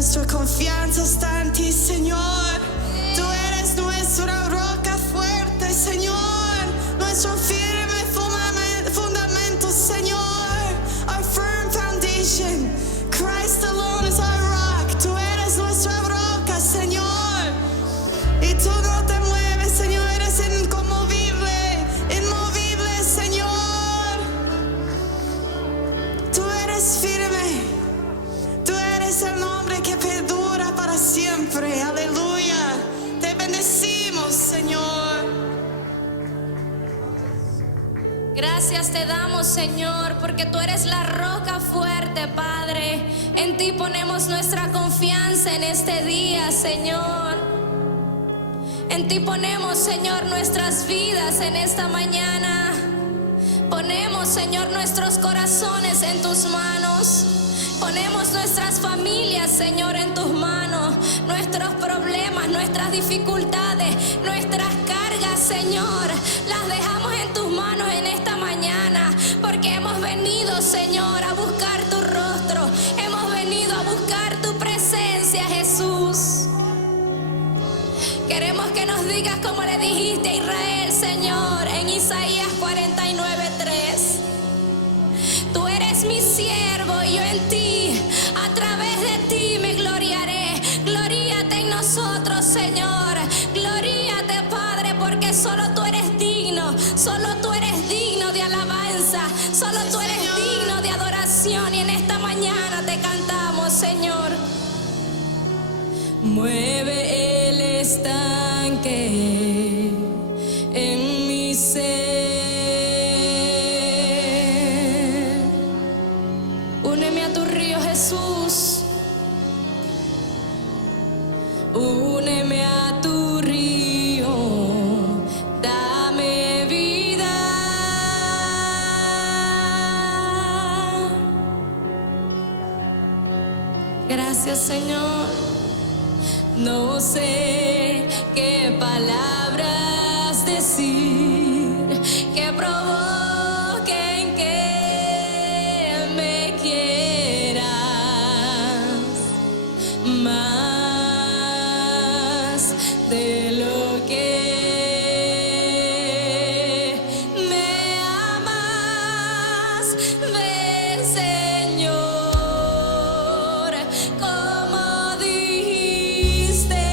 nuestra confianza está en ti, Señor. Tú eres nuestra roca fuerte, Señor, nuestro firme fundamento, Señor. Our firm foundation. Christ alone is our rock. Tú eres nuestra roca, Señor. Y tú no te mueves, Señor. Eres inconmovible, inmovible, Señor. Tú eres firme. Tú eres el nombre que perdura para siempre. Aleluya. Te bendecimos, Señor. Gracias te damos, Señor, porque tú eres la roca fuerte, Padre. En ti ponemos nuestra confianza en este día, Señor. En ti ponemos, Señor, nuestras vidas en esta mañana. Ponemos, Señor, nuestros corazones en tus manos. Ponemos nuestras familias, Señor, en tus manos. Nuestros problemas, nuestras dificultades, nuestras cargas, Señor, las dejamos en tus manos en esta mañana. Porque hemos venido, Señor, a buscar tu rostro. Hemos venido a buscar tu presencia, Jesús. Queremos que nos digas como le dijiste a Israel, Señor, en Isaías 49:3. Tú eres mi siervo y yo en ti, a través de ti me gloriaré. Gloríate en nosotros, Señor. Gloríate, Padre, porque solo tú eres digno. Solo tú eres digno de alabanza. Solo tú eres digno de adoración. Y en esta mañana te cantamos, Señor. Mueve el estanque en mi ser. Úneme a tu río, Jesús. Úneme a tu río. Dame vida. Gracias, Señor. No sé qué palabras decir que provoquen que me quieras más de lo que me amas. Ven, Señor, como dijiste,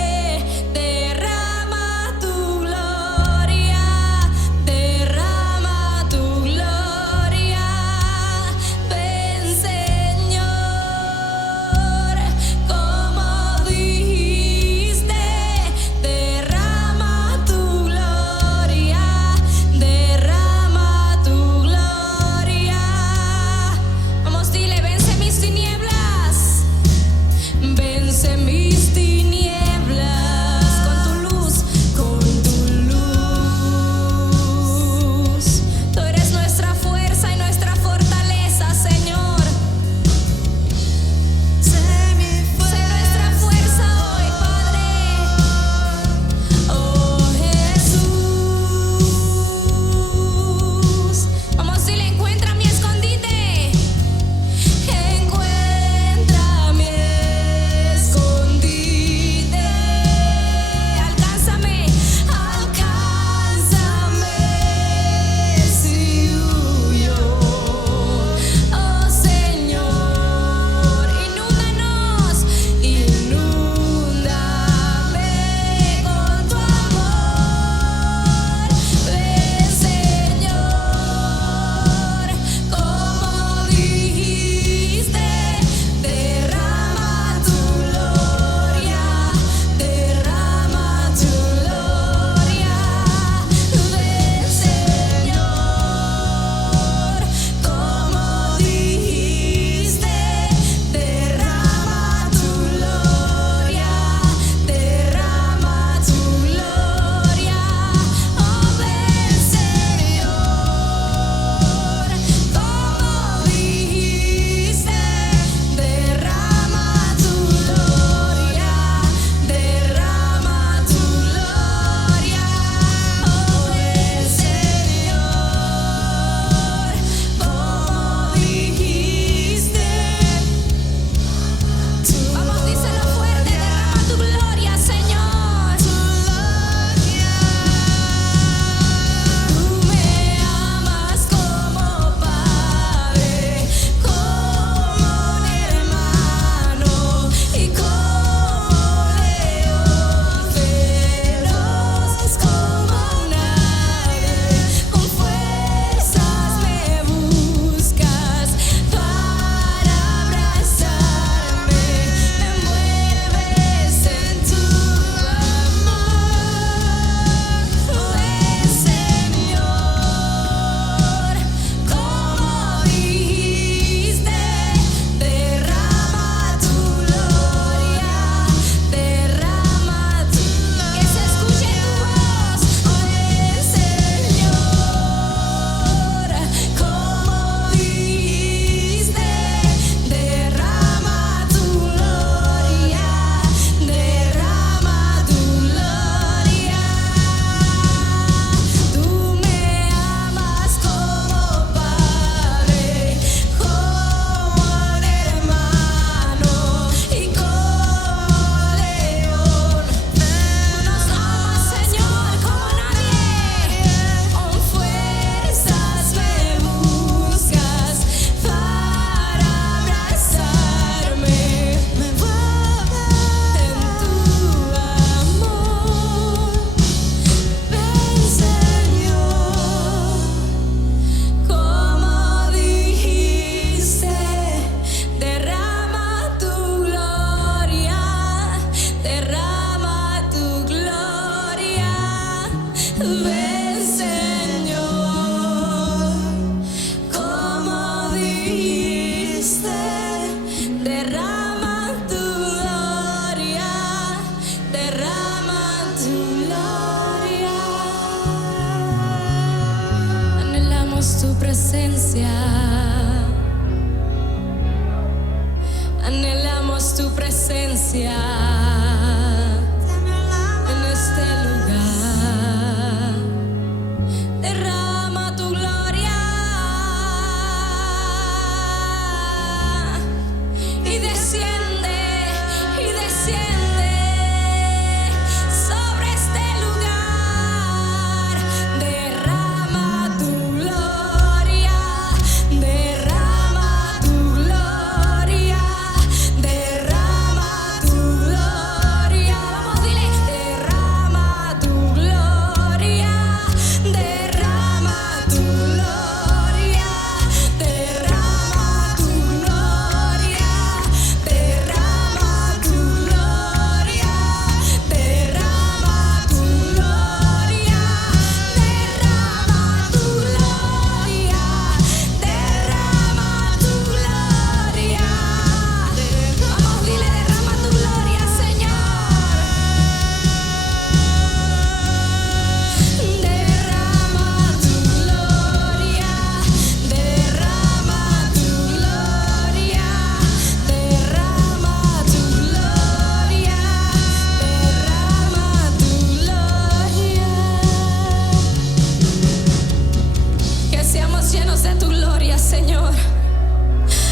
derrama tu gloria. Anhelamos tu presencia. Anhelamos tu presencia en este lugar. Derrama tu gloria y desciende sobre este lugar. Derrama tu gloria, derrama tu gloria, derrama tu gloria. Vamos, dile, derrama tu gloria, derrama tu gloria, derrama tu gloria, derrama tu gloria, derrama tu gloria, derrama tu gloria, derrama tu gloria. Vamos, dile, derrama tu gloria, Señor. Derrama tu gloria, derrama tu gloria, derrama tu gloria, derrama tu gloria. Que seamos llenos de tu gloria, Señor,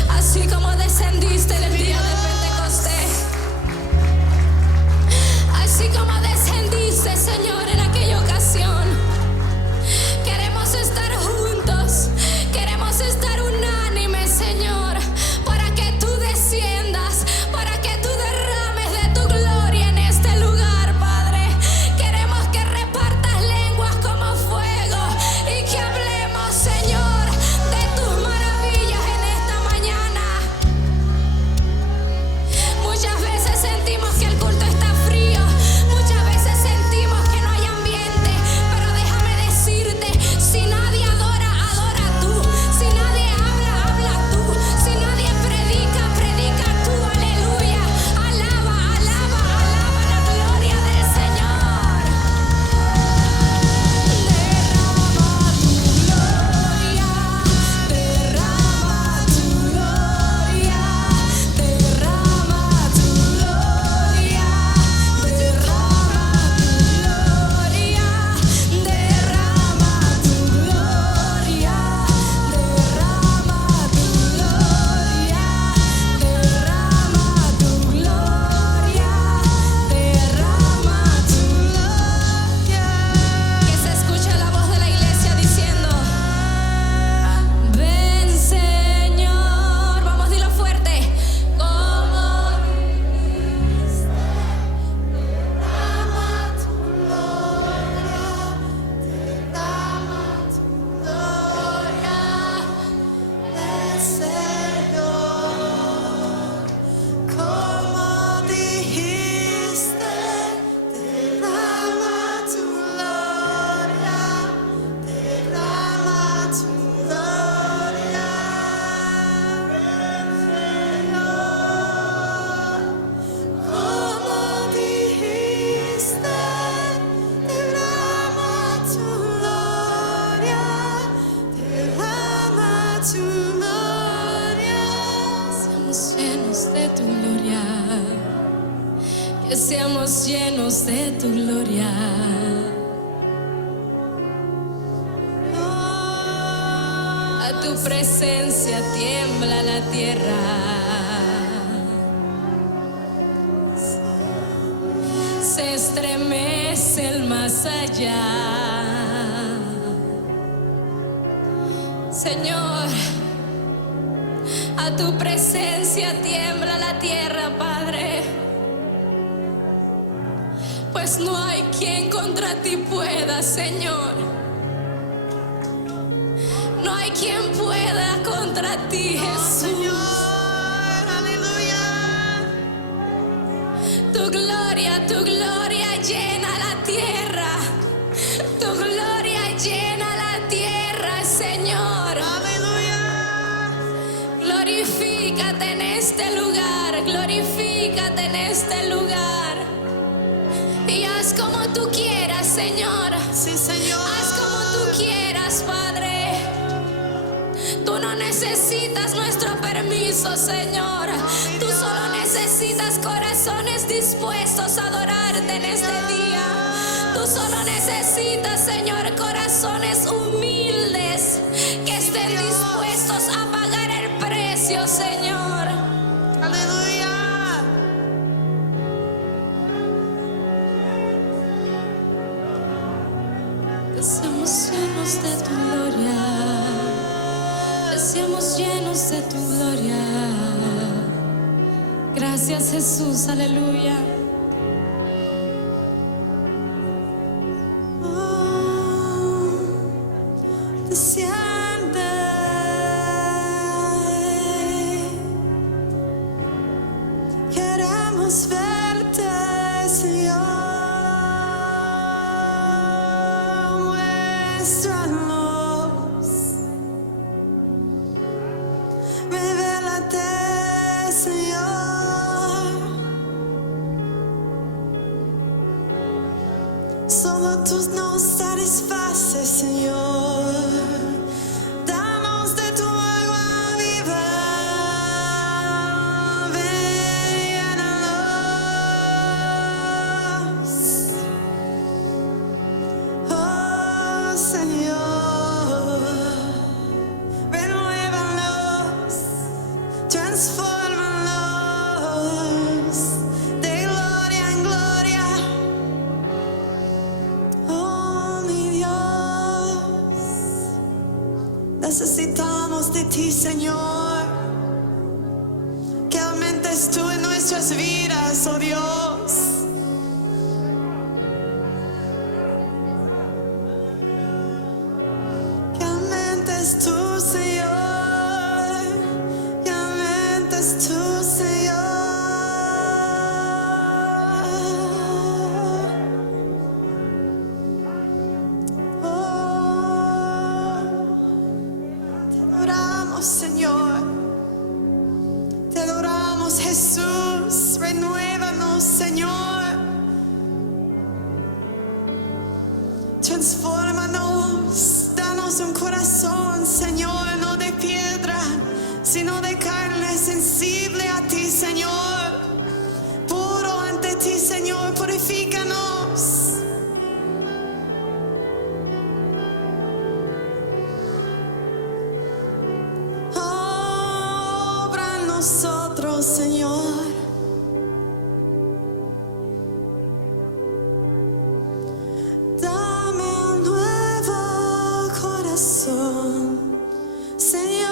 así como descendiste en el día de Pentecostés, así como descendiste, Señor, en aquella ocasión. Queremos estar juntos, queremos estar unánimes, Señor, para que tú desciendas, para que tú derrames de tu gloria en este lugar, Padre. Queremos que repartas lenguas como fuego y que hablemos, Señor, de tus maravillas en esta mañana. Muchas veces sentimos que el culto está frío, muchas veces sentimos que no hay ambiente, pero déjame decirte, si nadie adora, adora tú. Si nadie habla, habla tú. Si nadie predica, predica tú. Aleluya. Alaba, alaba, alaba la gloria del Señor. Derrama tu gloria, derrama tu gloria, derrama tu gloria, derrama tu gloria, derrama tu gloria, derrama tu gloria, derrama tu gloria, derrama tu gloria. Que se escuche la voz de la iglesia diciendo: ven, Señor. Vamos, dilo fuerte. Como dijiste, derrama tu gloria, derrama tu gloria, Señor. Como dijiste, derrama tu gloria, derrama tu gloria, Señor. Como dijiste, derrama tu gloria, derrama tu gloria. Seamos llenos de tu gloria, que seamos llenos de tu gloria. A tu presencia tiembla la tierra, se estremece el más allá. Señor, a tu presencia tiembla la tierra, Padre, pues no hay quien contra ti pueda, Señor. No hay quien pueda contra ti, Jesús. Señor, aleluya. Tu gloria llena la tierra. Tu gloria llena la tierra, Señor. Aleluya. Glorifícate en este lugar, glorifícate en este lugar. Y haz como tú quieras, Señor. Sí, Señor. Haz como tú quieras, Padre. no necesitas nuestro permiso, Señor. Tú solo necesitas corazones dispuestos a adorarte en este día. Tú solo necesitas, Señor, corazones humildes que estén dispuestos a pagar el precio, Señor. Aleluya. Que seamos llenos de tu gloria. Que seamos llenos de tu gloria. Gracias, Jesús, aleluya. Desciende. Queremos verte, Señor. Muéstranos. Revélate, Señor. Solo tú nos satisfaces, Señor. Danos de tu agua viva. Ven y llénanos. Oh, Señor. Renuévanos. Transfórmanos de gloria en gloria. Oh, mi Dios, necesitamos de ti, Señor. Que aumentes tú en nuestras vidas, oh Dios. Que aumentes tú, Señor. Que aumentes tú, Señor. Te adoramos, Señor. Te adoramos, Jesús. Renuévanos, Señor. Transfórmanos. Danos un corazón, Señor, no de piedra, sino de carne, sensible a ti, Señor. Puro ante ti, Señor. Purifícanos. Obra en nosotros, Señor. Dame un nuevo corazón, Señor.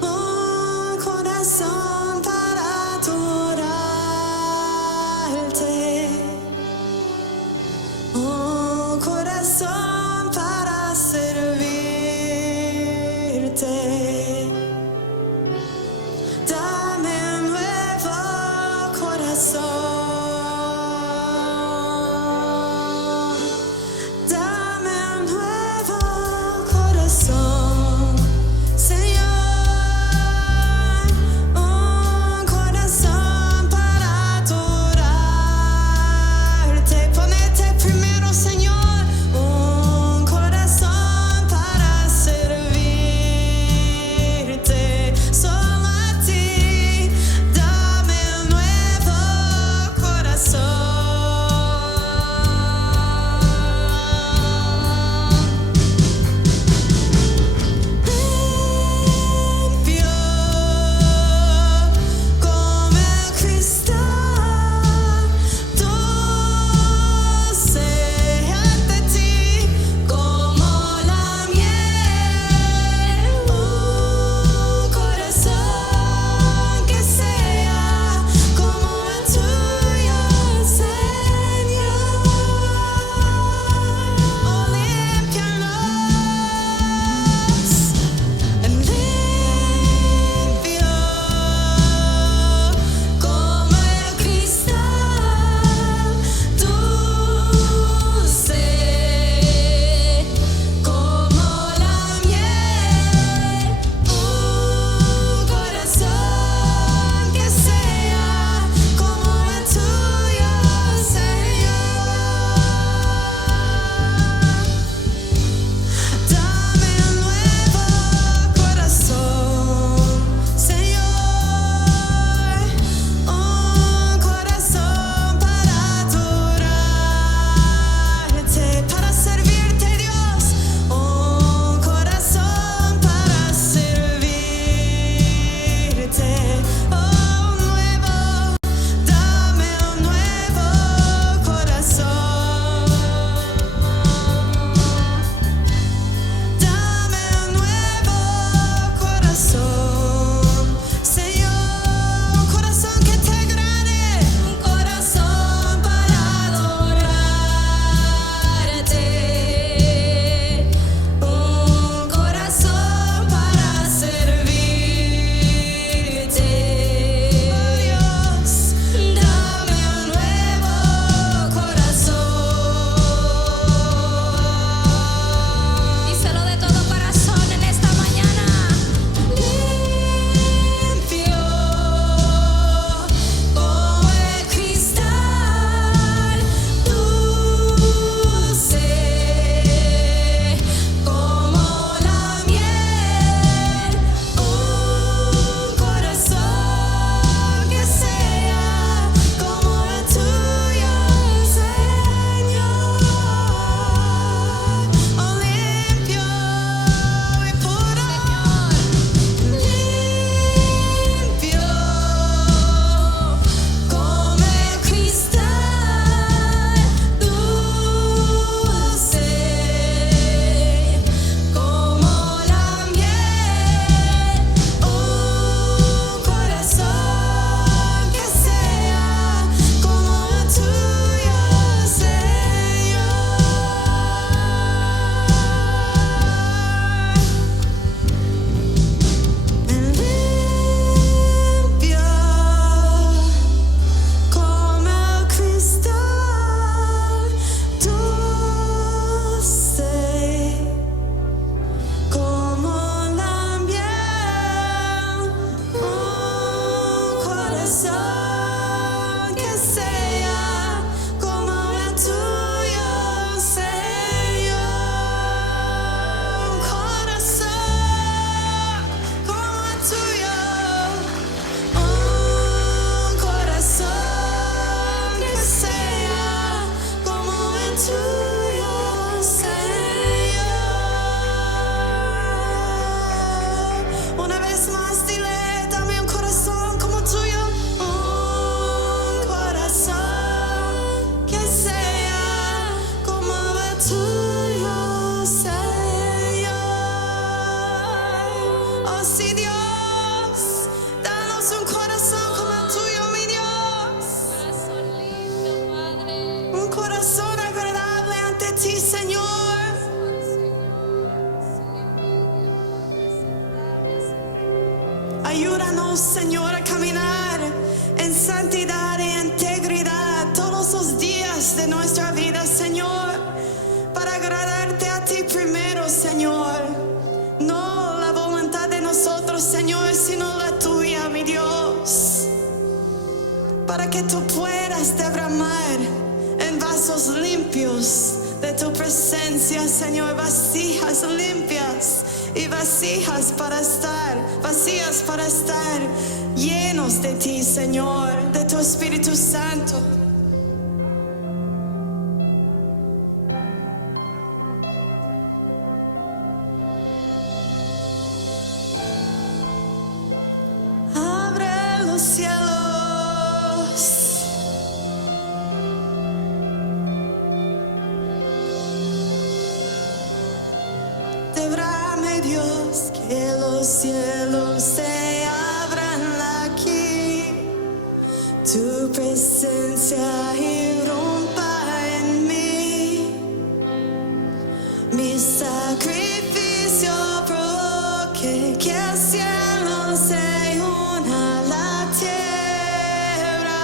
Un corazón para adorarte. Un corazón para servirte. Ayúdanos, Señor, a caminar en santidad e integridad todos los días de nuestra vida, Señor, para agradarte a ti primero, Señor. No la voluntad de nosotros, Señor, sino la tuya, mi Dios. Para que tú puedas derramar en vasos limpios de tu presencia, Señor, vasijas limpias y vacías para estar llenos de ti, Señor, de tu Espíritu Santo. Abre los cielos. Derrame, Dios, que los cielos se abran aquí, tu presencia irrumpa en mí, mi sacrificio provoque que el cielo se una a la tierra.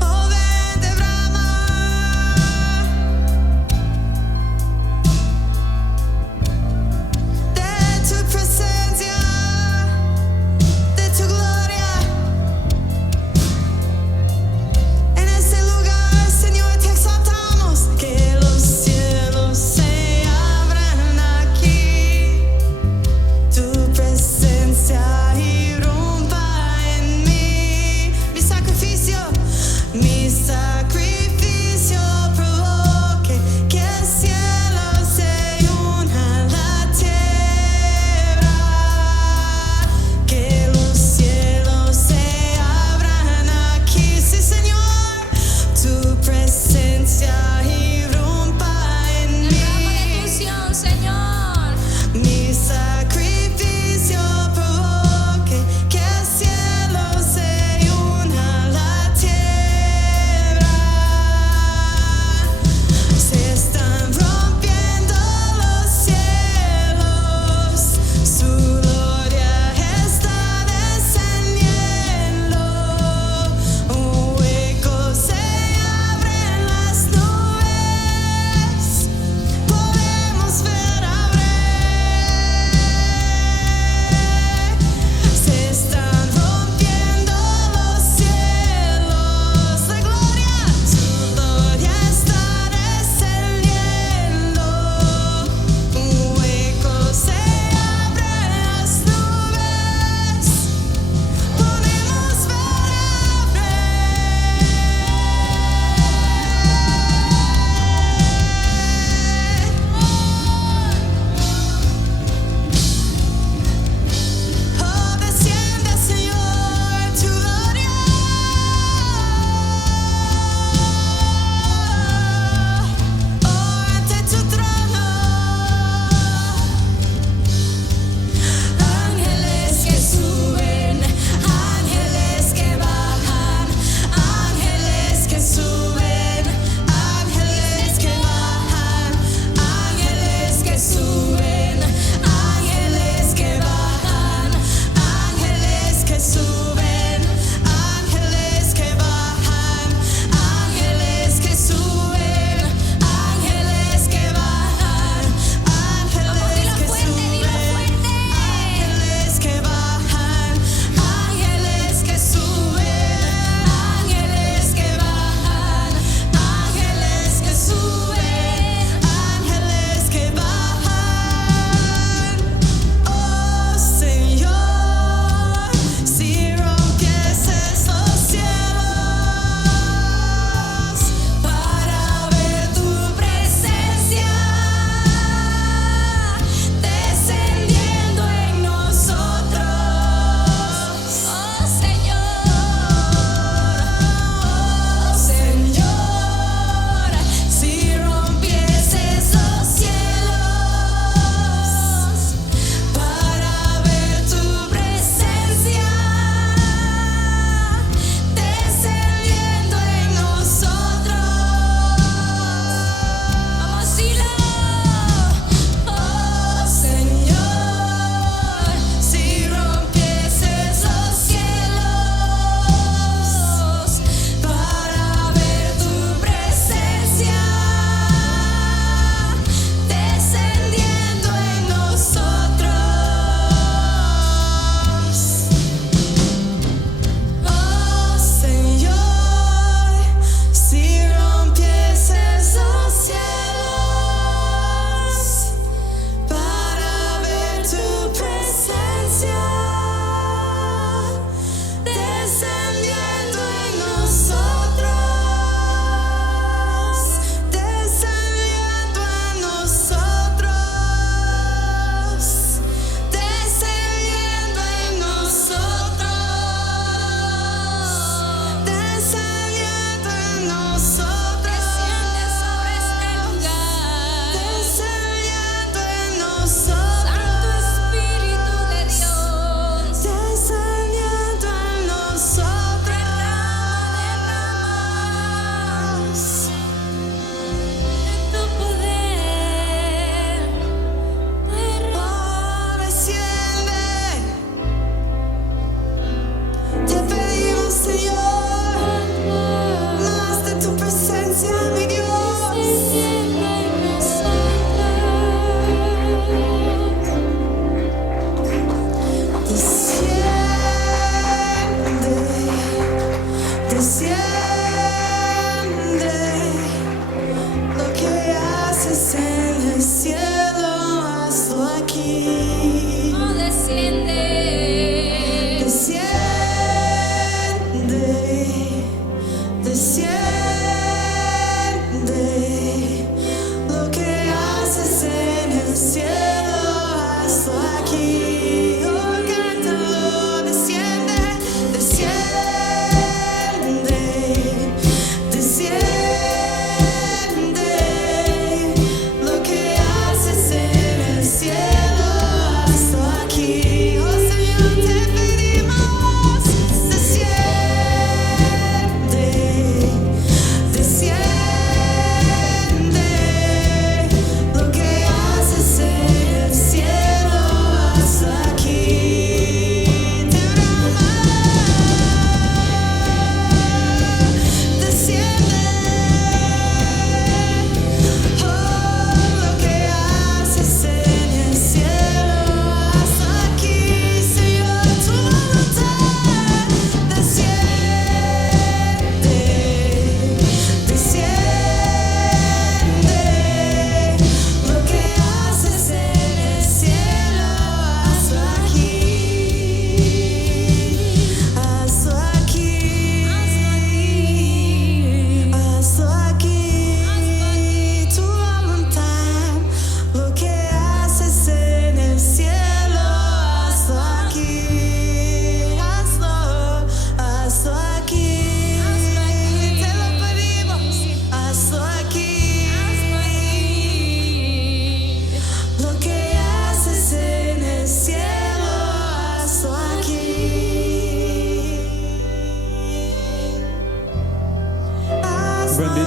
Oh, ven, derrama de tu presencia, de tu gloria. En este lugar, Señor, te exaltamos. Que los cielos se abran aquí, tu presencia irrumpa en mí. Mi sacrificio provoque que el cielo se una a la tierra. Que los cielos se abran aquí, sí, Señor, tu presencia irrumpa en Derrama de tu mí. unción, Señor. Mi sacrificio provoque que el cielo se una a la tierra. Se están rompiendo los cielos, su gloria está descendiendo. Un hueco se abre en las nubes.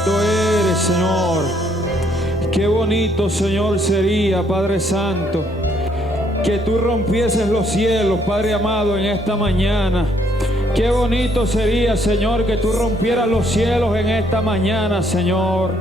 Bendito eres, Señor. Qué bonito, Señor, sería, Padre Santo, que tú rompieses los cielos, Padre amado, en esta mañana. Qué bonito sería, Señor, que tú rompieras los cielos en esta mañana, Señor,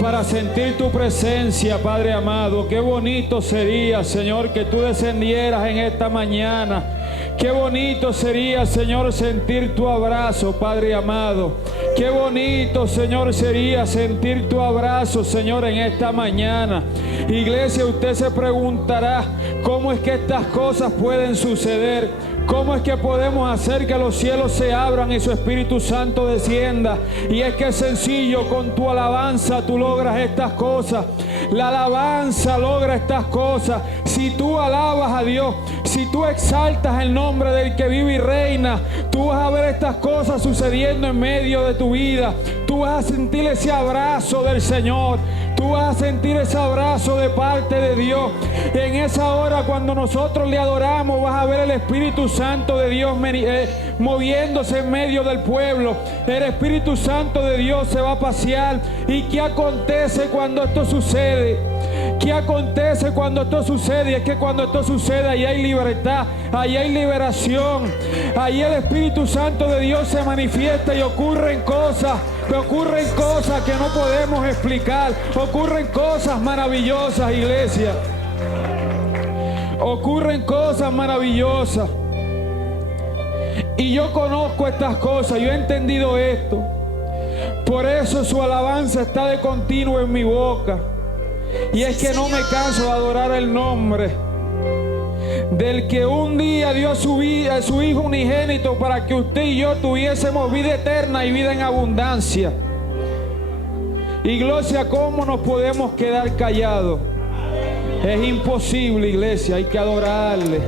para sentir tu presencia, Padre amado. Qué bonito sería, Señor, que tú descendieras en esta mañana. Qué bonito sería, Señor, sentir tu abrazo, Padre amado. Qué bonito, Señor, sería sentir tu abrazo, Señor, en esta mañana. Iglesia, usted se preguntará, ¿cómo es que estas cosas pueden suceder? ¿Cómo es que podemos hacer que los cielos se abran y su Espíritu Santo descienda? Y es que es sencillo, con tu alabanza tú logras estas cosas. La alabanza logra estas cosas. Si tú alabas a Dios, si tú exaltas el nombre del que vive y reina, tú vas a ver estas cosas sucediendo en medio de tu vida. Tú vas a sentir ese abrazo del Señor. Tú vas a sentir ese abrazo de parte de Dios. En esa hora, cuando nosotros le adoramos, vas a ver el Espíritu Santo de Dios moviéndose en medio del pueblo. El Espíritu Santo de Dios se va a pasear. ¿Y qué acontece cuando esto sucede? ¿Qué acontece cuando esto sucede? Y es que cuando esto sucede, ahí hay libertad, ahí hay liberación, ahí el Espíritu Santo de Dios se manifiesta y ocurren cosas que no podemos explicar. Ocurren cosas maravillosas, iglesia. Ocurren cosas maravillosas. Y yo conozco estas cosas, yo he entendido esto. Por eso su alabanza está de continuo en mi boca. Y es que no me canso de adorar el nombre del que un día dio a su Hijo unigénito para que usted y yo tuviésemos vida eterna y vida en abundancia. Iglesia, ¿cómo nos podemos quedar callados? Es imposible, iglesia, hay que adorarle.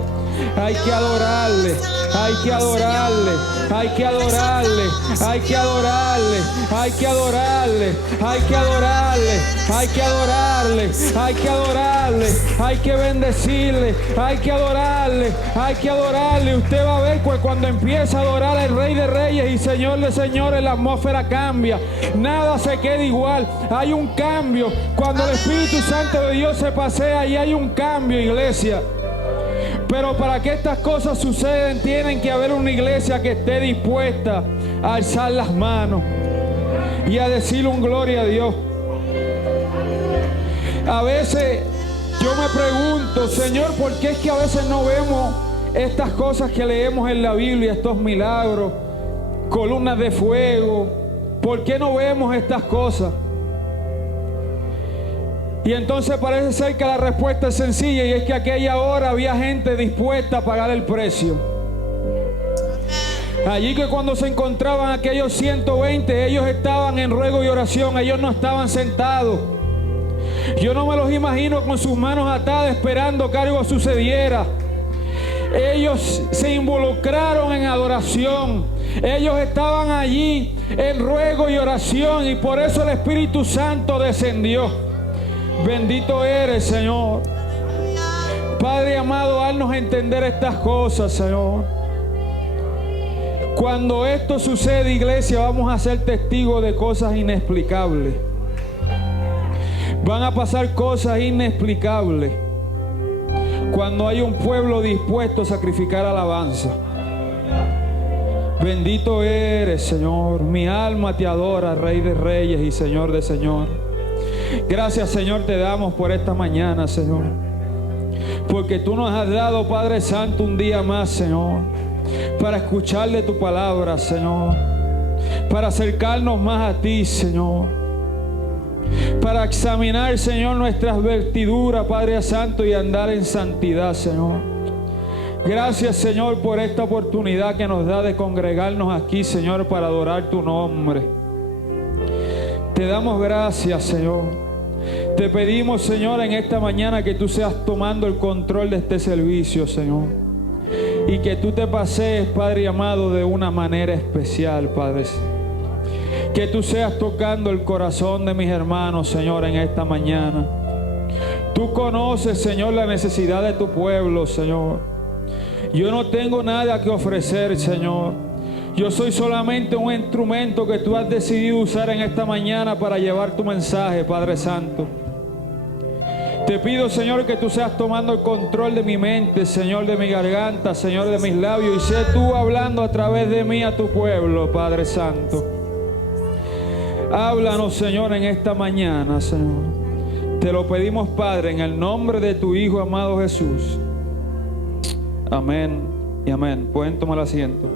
Hay que adorarle, hay que adorarle, hay que adorarle, hay que adorarle, hay que adorarle, hay que adorarle, hay que adorarle, hay que adorarle, hay que bendecirle, hay que adorarle, hay que adorarle. Usted va a ver que cuando empieza a adorar al Rey de Reyes y Señor de Señores, la atmósfera cambia, nada se queda igual, hay un cambio. Cuando el Espíritu Santo de Dios se pasea, y hay un cambio, iglesia. Pero para que estas cosas sucedan, tienen que haber una iglesia que esté dispuesta a alzar las manos y a decirle un gloria a Dios. A veces yo me pregunto, Señor, ¿por qué es que a veces no vemos estas cosas que leemos en la Biblia, estos milagros, columnas de fuego? ¿Por qué no vemos estas cosas? Y entonces parece ser que la respuesta es sencilla, y es que aquella hora había gente dispuesta a pagar el precio. Allí que cuando se encontraban aquellos 120, ellos estaban en ruego y oración, ellos no estaban sentados. Yo no me los imagino con sus manos atadas esperando que algo sucediera. Ellos se involucraron en adoración. Ellos estaban allí en ruego y oración, y por eso el Espíritu Santo descendió. Bendito eres, Señor. Padre amado, haznos entender estas cosas, Señor. Cuando esto sucede, iglesia, vamos a ser testigos de cosas inexplicables. Van a pasar cosas inexplicables cuando hay un pueblo dispuesto a sacrificar alabanza. Bendito eres, Señor. Mi alma te adora, Rey de Reyes y Señor de Señores. Gracias, Señor, te damos por esta mañana, Señor, porque tú nos has dado, Padre Santo, un día más, Señor, para escucharle tu palabra, Señor, para acercarnos más a ti, Señor, para examinar, Señor, nuestras vestiduras, Padre Santo, y andar en santidad, Señor. Gracias, Señor, por esta oportunidad que nos da de congregarnos aquí, Señor, para adorar tu nombre. Te damos gracias, Señor. Te pedimos, Señor, en esta mañana que tú seas tomando el control de este servicio, Señor. Y que tú te pasees, Padre amado, de una manera especial, Padre. Que tú seas tocando el corazón de mis hermanos, Señor, en esta mañana. Tú conoces, Señor, la necesidad de tu pueblo, Señor. Yo no tengo nada que ofrecer, Señor. Yo soy solamente un instrumento que tú has decidido usar en esta mañana para llevar tu mensaje, Padre Santo. Te pido, Señor, que tú seas tomando el control de mi mente, Señor, de mi garganta, Señor, de mis labios, y sé tú hablando a través de mí a tu pueblo, Padre Santo. Háblanos, Señor, en esta mañana, Señor. Te lo pedimos, Padre, en el nombre de tu Hijo amado Jesús. Amén y amén. Pueden tomar asiento.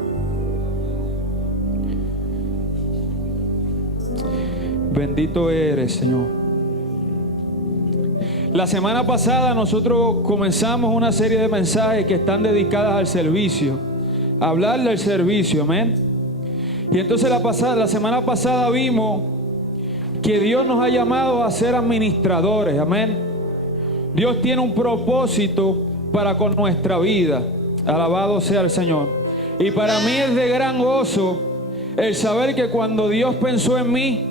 Bendito eres, Señor. La semana pasada nosotros comenzamos una serie de mensajes que están dedicadas al servicio, a hablar del servicio, amén. Y entonces la semana pasada vimos que Dios nos ha llamado a ser administradores, amén. Dios tiene un propósito para con nuestra vida, alabado sea el Señor. Y para mí es de gran gozo el saber que cuando Dios pensó en mí,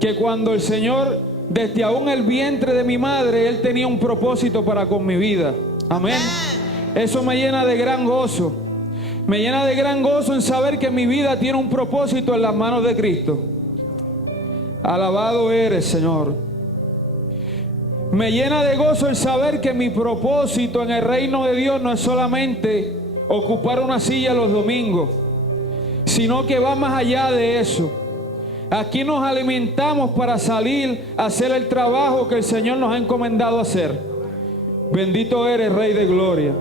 que cuando el Señor desde aún el vientre de mi madre, Él tenía un propósito para con mi vida. Amén. Eso me llena de gran gozo. Me llena de gran gozo en saber que mi vida tiene un propósito en las manos de Cristo. Alabado eres, Señor. Me llena de gozo el saber que mi propósito en el reino de Dios no es solamente ocupar una silla los domingos, sino que va más allá de eso. Aquí nos alimentamos para salir a hacer el trabajo que el Señor nos ha encomendado hacer. Bendito eres, Rey de Gloria.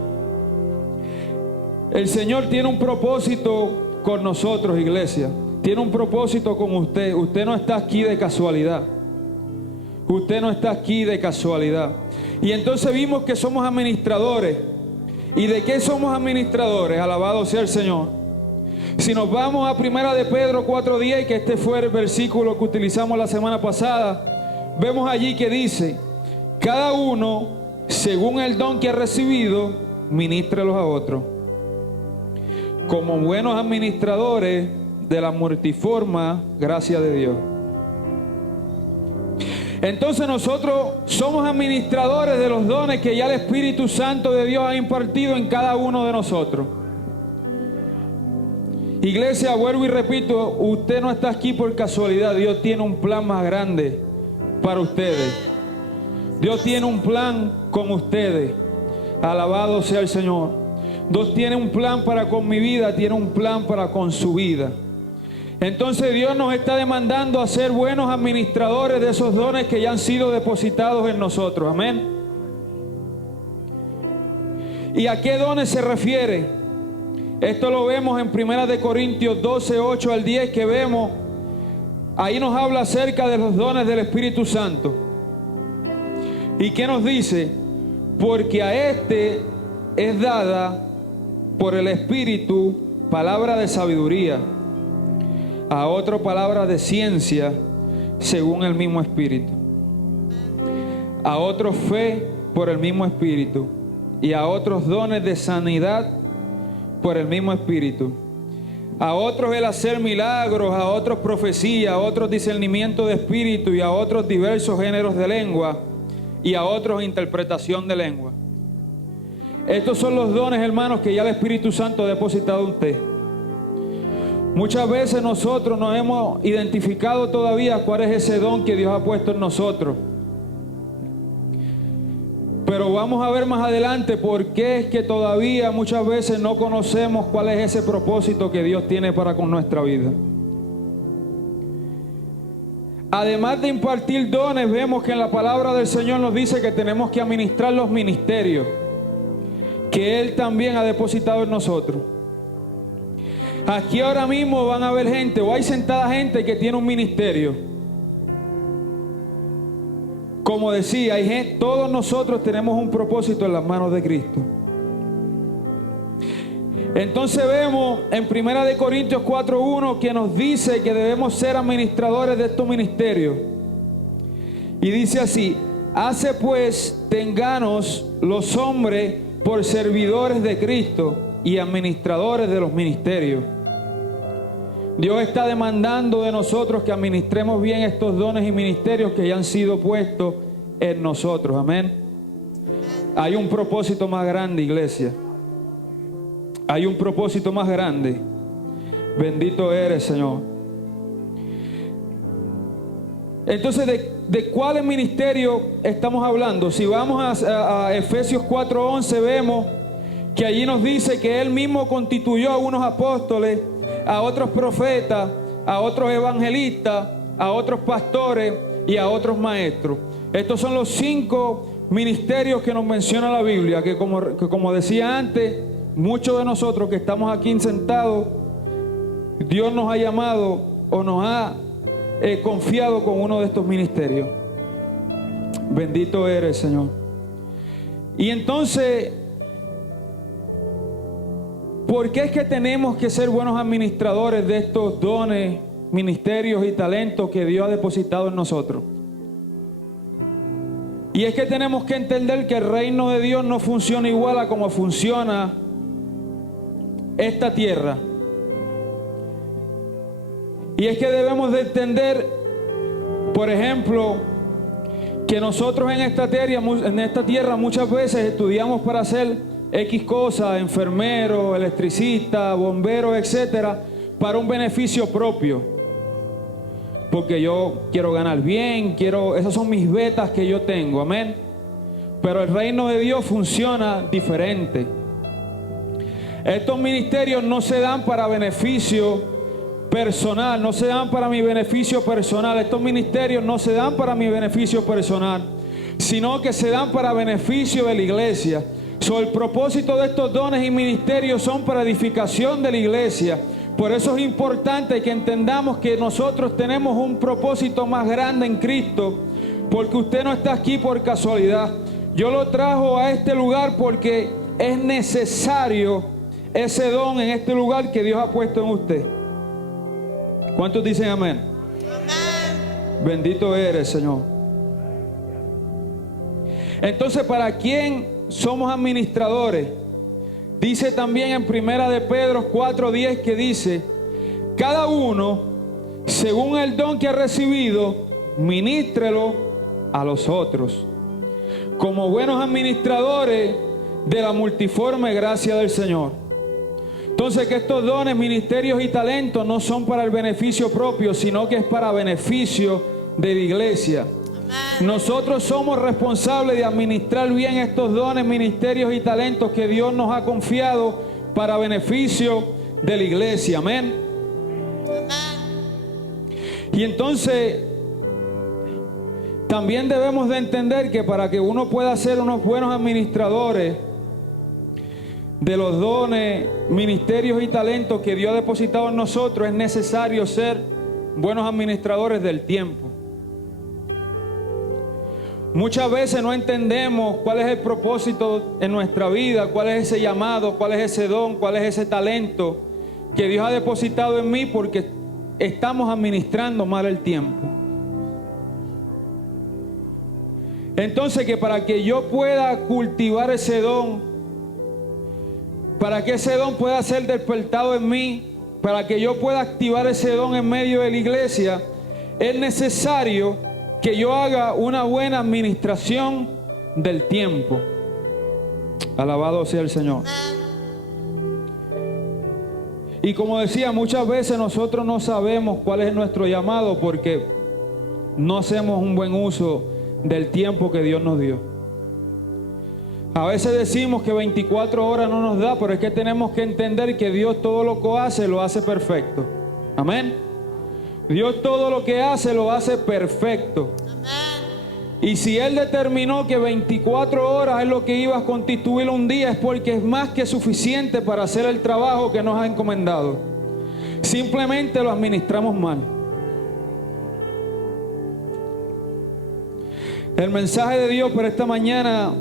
El Señor tiene un propósito con nosotros, iglesia. Tiene un propósito con usted. Usted no está aquí de casualidad. Usted no está aquí de casualidad. Y entonces vimos que somos administradores. ¿Y de qué somos administradores? Alabado sea el Señor. Si nos vamos a 1 de Pedro 4:10, que este fue el versículo que utilizamos la semana pasada, vemos allí que dice: cada uno, según el don que ha recibido, ministrelos a otros, como buenos administradores de la multiforme gracia de Dios. Entonces nosotros somos administradores de los dones que ya el Espíritu Santo de Dios ha impartido en cada uno de nosotros. Iglesia, vuelvo y repito, usted no está aquí por casualidad. Dios tiene un plan más grande para ustedes. Dios tiene un plan con ustedes. Alabado sea el Señor. Dios tiene un plan para con mi vida, tiene un plan para con su vida. Entonces Dios nos está demandando a ser buenos administradores de esos dones que ya han sido depositados en nosotros. Amén. ¿Y a qué dones se refiere? Esto lo vemos en 1 de Corintios 12, 8 al 10, que vemos, ahí nos habla acerca de los dones del Espíritu Santo. ¿Y qué nos dice? Porque a este es dada por el Espíritu palabra de sabiduría, a otro palabra de ciencia según el mismo Espíritu, a otro fe por el mismo Espíritu, y a otros dones de sanidad por el mismo Espíritu, a otros el hacer milagros, a otros profecía, a otros discernimiento de espíritu, y a otros diversos géneros de lengua, y a otros interpretación de lengua. Estos son los dones, hermanos, que ya el Espíritu Santo ha depositado en usted. Muchas veces nosotros no hemos identificado todavía cuál es ese don que Dios ha puesto en nosotros. Pero vamos a ver más adelante por qué es que todavía muchas veces no conocemos cuál es ese propósito que Dios tiene para con nuestra vida. Además de impartir dones, vemos que en la palabra del Señor nos dice que tenemos que administrar los ministerios que Él también ha depositado en nosotros. Aquí ahora mismo van a haber gente, o hay sentada gente que tiene un ministerio. Como decía, hay gente, todos nosotros tenemos un propósito en las manos de Cristo. Entonces vemos en 1 de Corintios 4:1 que nos dice que debemos ser administradores de estos ministerios. Y dice así: hace pues tenganos los hombres por servidores de Cristo y administradores de los ministerios. Dios está demandando de nosotros que administremos bien estos dones y ministerios que ya han sido puestos en nosotros. Amén. Hay un propósito más grande, iglesia. Hay un propósito más grande. Bendito eres, Señor. Entonces, ¿de cuál ministerio estamos hablando? Si vamos a Efesios 4:11, vemos que allí nos dice que Él mismo constituyó a unos apóstoles, a otros profetas, a otros evangelistas, a otros pastores y a otros maestros. Estos son los 5 ministerios que nos menciona la Biblia, que como decía antes, muchos de nosotros que estamos aquí sentados, Dios nos ha llamado o nos ha confiado con uno de estos ministerios. Bendito eres, Señor. Y entonces, ¿por qué es que tenemos que ser buenos administradores de estos dones, ministerios y talentos que Dios ha depositado en nosotros? Y es que tenemos que entender que el reino de Dios no funciona igual a como funciona esta tierra. Y es que debemos de entender, por ejemplo, que nosotros en esta tierra muchas veces estudiamos para hacer X cosas, enfermero, electricista, bombero, etcétera, para un beneficio propio. Porque yo quiero ganar bien, esas son mis vetas que yo tengo, amén. Pero el reino de Dios funciona diferente. Estos ministerios no se dan para beneficio personal, no se dan para mi beneficio personal. Estos ministerios no se dan para mi beneficio personal, sino que se dan para beneficio de la iglesia. El propósito de estos dones y ministerios son para edificación de la iglesia. Por eso es importante que entendamos que nosotros tenemos un propósito más grande en Cristo, porque usted no está aquí por casualidad. Yo lo trajo a este lugar porque es necesario ese don en este lugar que Dios ha puesto en usted. ¿Cuántos dicen amén? Amén. Bendito eres, Señor. Entonces, ¿para quién somos administradores? Dice también en Primera de Pedro 4:10 que dice: cada uno, según el don que ha recibido, ministrelo a los otros, como buenos administradores de la multiforme gracia del Señor. Entonces, que estos dones, ministerios y talentos no son para el beneficio propio, sino que es para beneficio de la iglesia. Amén. Nosotros somos responsables de administrar bien estos dones, ministerios y talentos que Dios nos ha confiado para beneficio de la iglesia. Amén. Amén. Y entonces, también debemos de entender que para que uno pueda ser unos buenos administradores de los dones, ministerios y talentos que Dios ha depositado en nosotros, es necesario ser buenos administradores del tiempo. Muchas veces no entendemos cuál es el propósito en nuestra vida, cuál es ese llamado, cuál es ese don, cuál es ese talento que Dios ha depositado en mí, porque estamos administrando mal el tiempo. Entonces, que para que yo pueda cultivar ese don, para que ese don pueda ser despertado en mí, para que yo pueda activar ese don en medio de la iglesia, es necesario que yo haga una buena administración del tiempo. Alabado sea el Señor. Y como decía, muchas veces nosotros no sabemos cuál es nuestro llamado porque no hacemos un buen uso del tiempo que Dios nos dio. A veces decimos que 24 horas no nos da, pero es que tenemos que entender que Dios todo lo que hace, lo hace perfecto. Amén. Dios todo lo que hace, lo hace perfecto. Amén. Y si Él determinó que 24 horas es lo que iba a constituir un día, es porque es más que suficiente para hacer el trabajo que nos ha encomendado. Simplemente lo administramos mal. El mensaje de Dios para esta mañana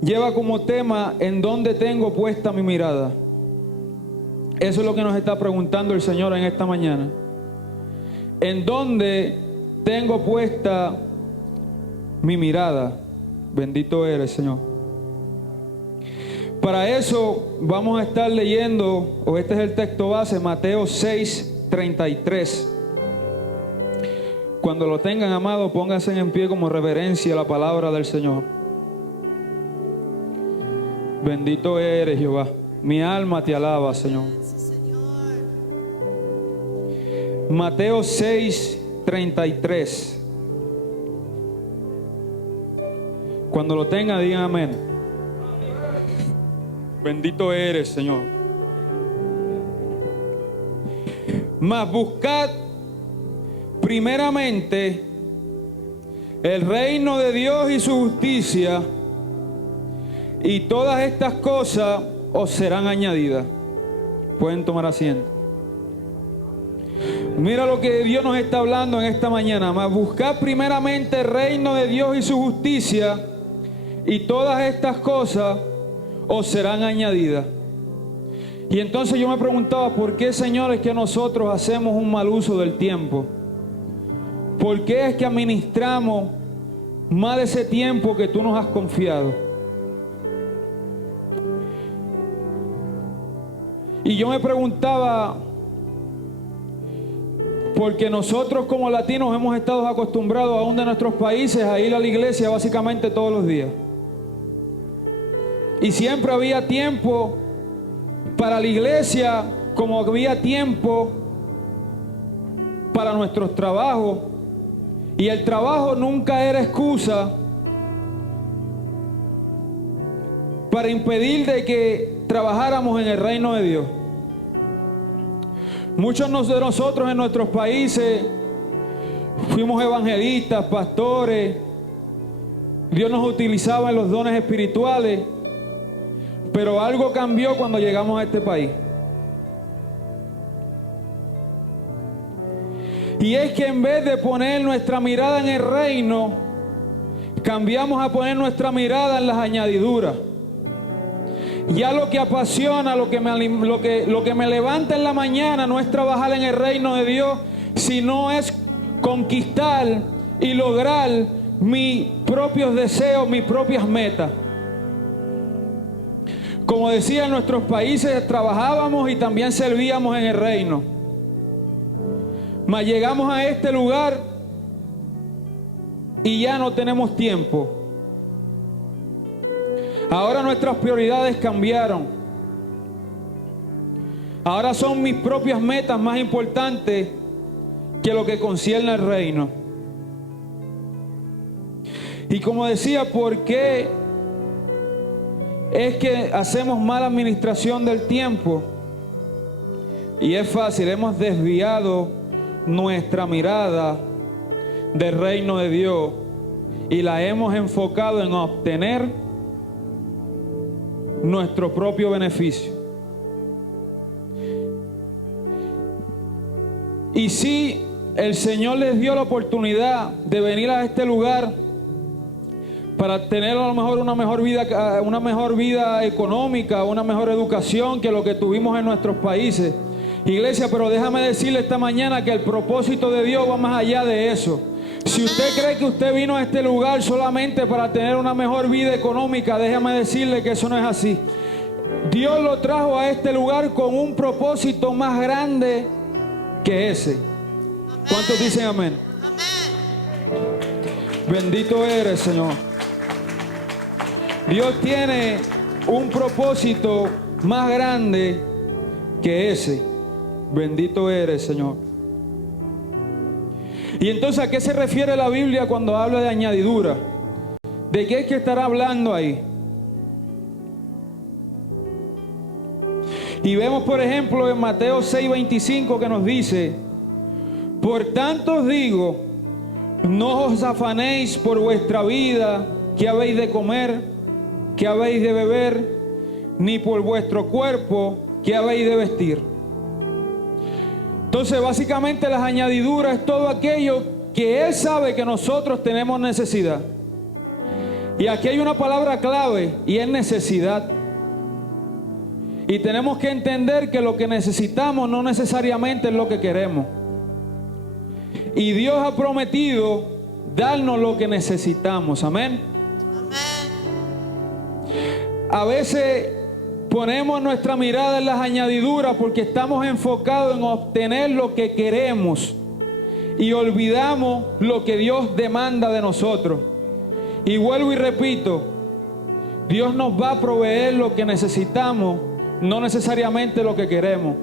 lleva como tema: ¿en dónde tengo puesta mi mirada? Eso es lo que nos está preguntando el Señor en esta mañana. ¿En dónde tengo puesta mi mirada? Bendito eres, Señor. Para eso vamos a estar leyendo, o este es el texto base, Mateo 6:33. Cuando lo tengan, amado, pónganse en pie como reverencia a la palabra del Señor. Bendito eres, Jehová. Mi alma te alaba, Señor. Mateo 6:33. Cuando lo tenga, digan amén. Bendito eres, Señor. Mas buscad primeramente el reino de Dios y su justicia, y todas estas cosas os serán añadidas. Pueden tomar asiento. Mira lo que Dios nos está hablando en esta mañana. Mas buscad primeramente el reino de Dios y su justicia, y todas estas cosas os serán añadidas. Y entonces yo me preguntaba, ¿por qué, Señor, es que nosotros hacemos un mal uso del tiempo? ¿Por qué es que administramos mal ese tiempo que tú nos has confiado? Y yo me preguntaba, porque nosotros como latinos hemos estado acostumbrados aún de nuestros países a ir a la iglesia básicamente todos los días. Y siempre había tiempo para la iglesia, como había tiempo para nuestros trabajos. Y el trabajo nunca era excusa para impedir de que trabajáramos en el reino de Dios. Muchos de nosotros en nuestros países fuimos evangelistas, pastores. Dios nos utilizaba en los dones espirituales. Pero algo cambió cuando llegamos a este país. Y es que en vez de poner nuestra mirada en el reino, cambiamos a poner nuestra mirada en las añadiduras. Ya lo que apasiona, lo que me levanta en la mañana no es trabajar en el reino de Dios, sino es conquistar y lograr mis propios deseos, mis propias metas. Como decía, en nuestros países trabajábamos y también servíamos en el reino. Mas llegamos a este lugar y ya no tenemos tiempo. Ahora nuestras prioridades cambiaron. Ahora son mis propias metas más importantes que lo que concierne al reino. Y como decía, ¿por qué es que hacemos mala administración del tiempo? Y es fácil, hemos desviado nuestra mirada del reino de Dios y la hemos enfocado en obtener nuestro propio beneficio. Y si el Señor les dio la oportunidad de venir a este lugar para tener a lo mejor una mejor vida económica, una mejor educación que lo que tuvimos en nuestros países, iglesia, pero déjame decirle esta mañana que el propósito de Dios va más allá de eso. Si usted cree que usted vino a este lugar solamente para tener una mejor vida económica, déjame decirle que eso no es así. Dios lo trajo a este lugar con un propósito más grande que ese. ¿Cuántos dicen amén? Bendito eres, Señor. Dios tiene un propósito más grande que ese. Bendito eres, Señor. Y entonces, ¿a qué se refiere la Biblia cuando habla de añadidura? ¿De qué es que estará hablando ahí? Y vemos, por ejemplo, en Mateo 6:25 que nos dice: por tanto os digo, no os afanéis por vuestra vida, qué habéis de comer, qué habéis de beber, ni por vuestro cuerpo, qué habéis de vestir. Entonces, básicamente las añadiduras es todo aquello que Él sabe que nosotros tenemos necesidad. Y aquí hay una palabra clave y es necesidad. Y tenemos que entender que lo que necesitamos no necesariamente es lo que queremos. Y Dios ha prometido darnos lo que necesitamos. Amén. A veces ponemos nuestra mirada en las añadiduras porque estamos enfocados en obtener lo que queremos y olvidamos lo que Dios demanda de nosotros. Y vuelvo y repito, Dios nos va a proveer lo que necesitamos, no necesariamente lo que queremos.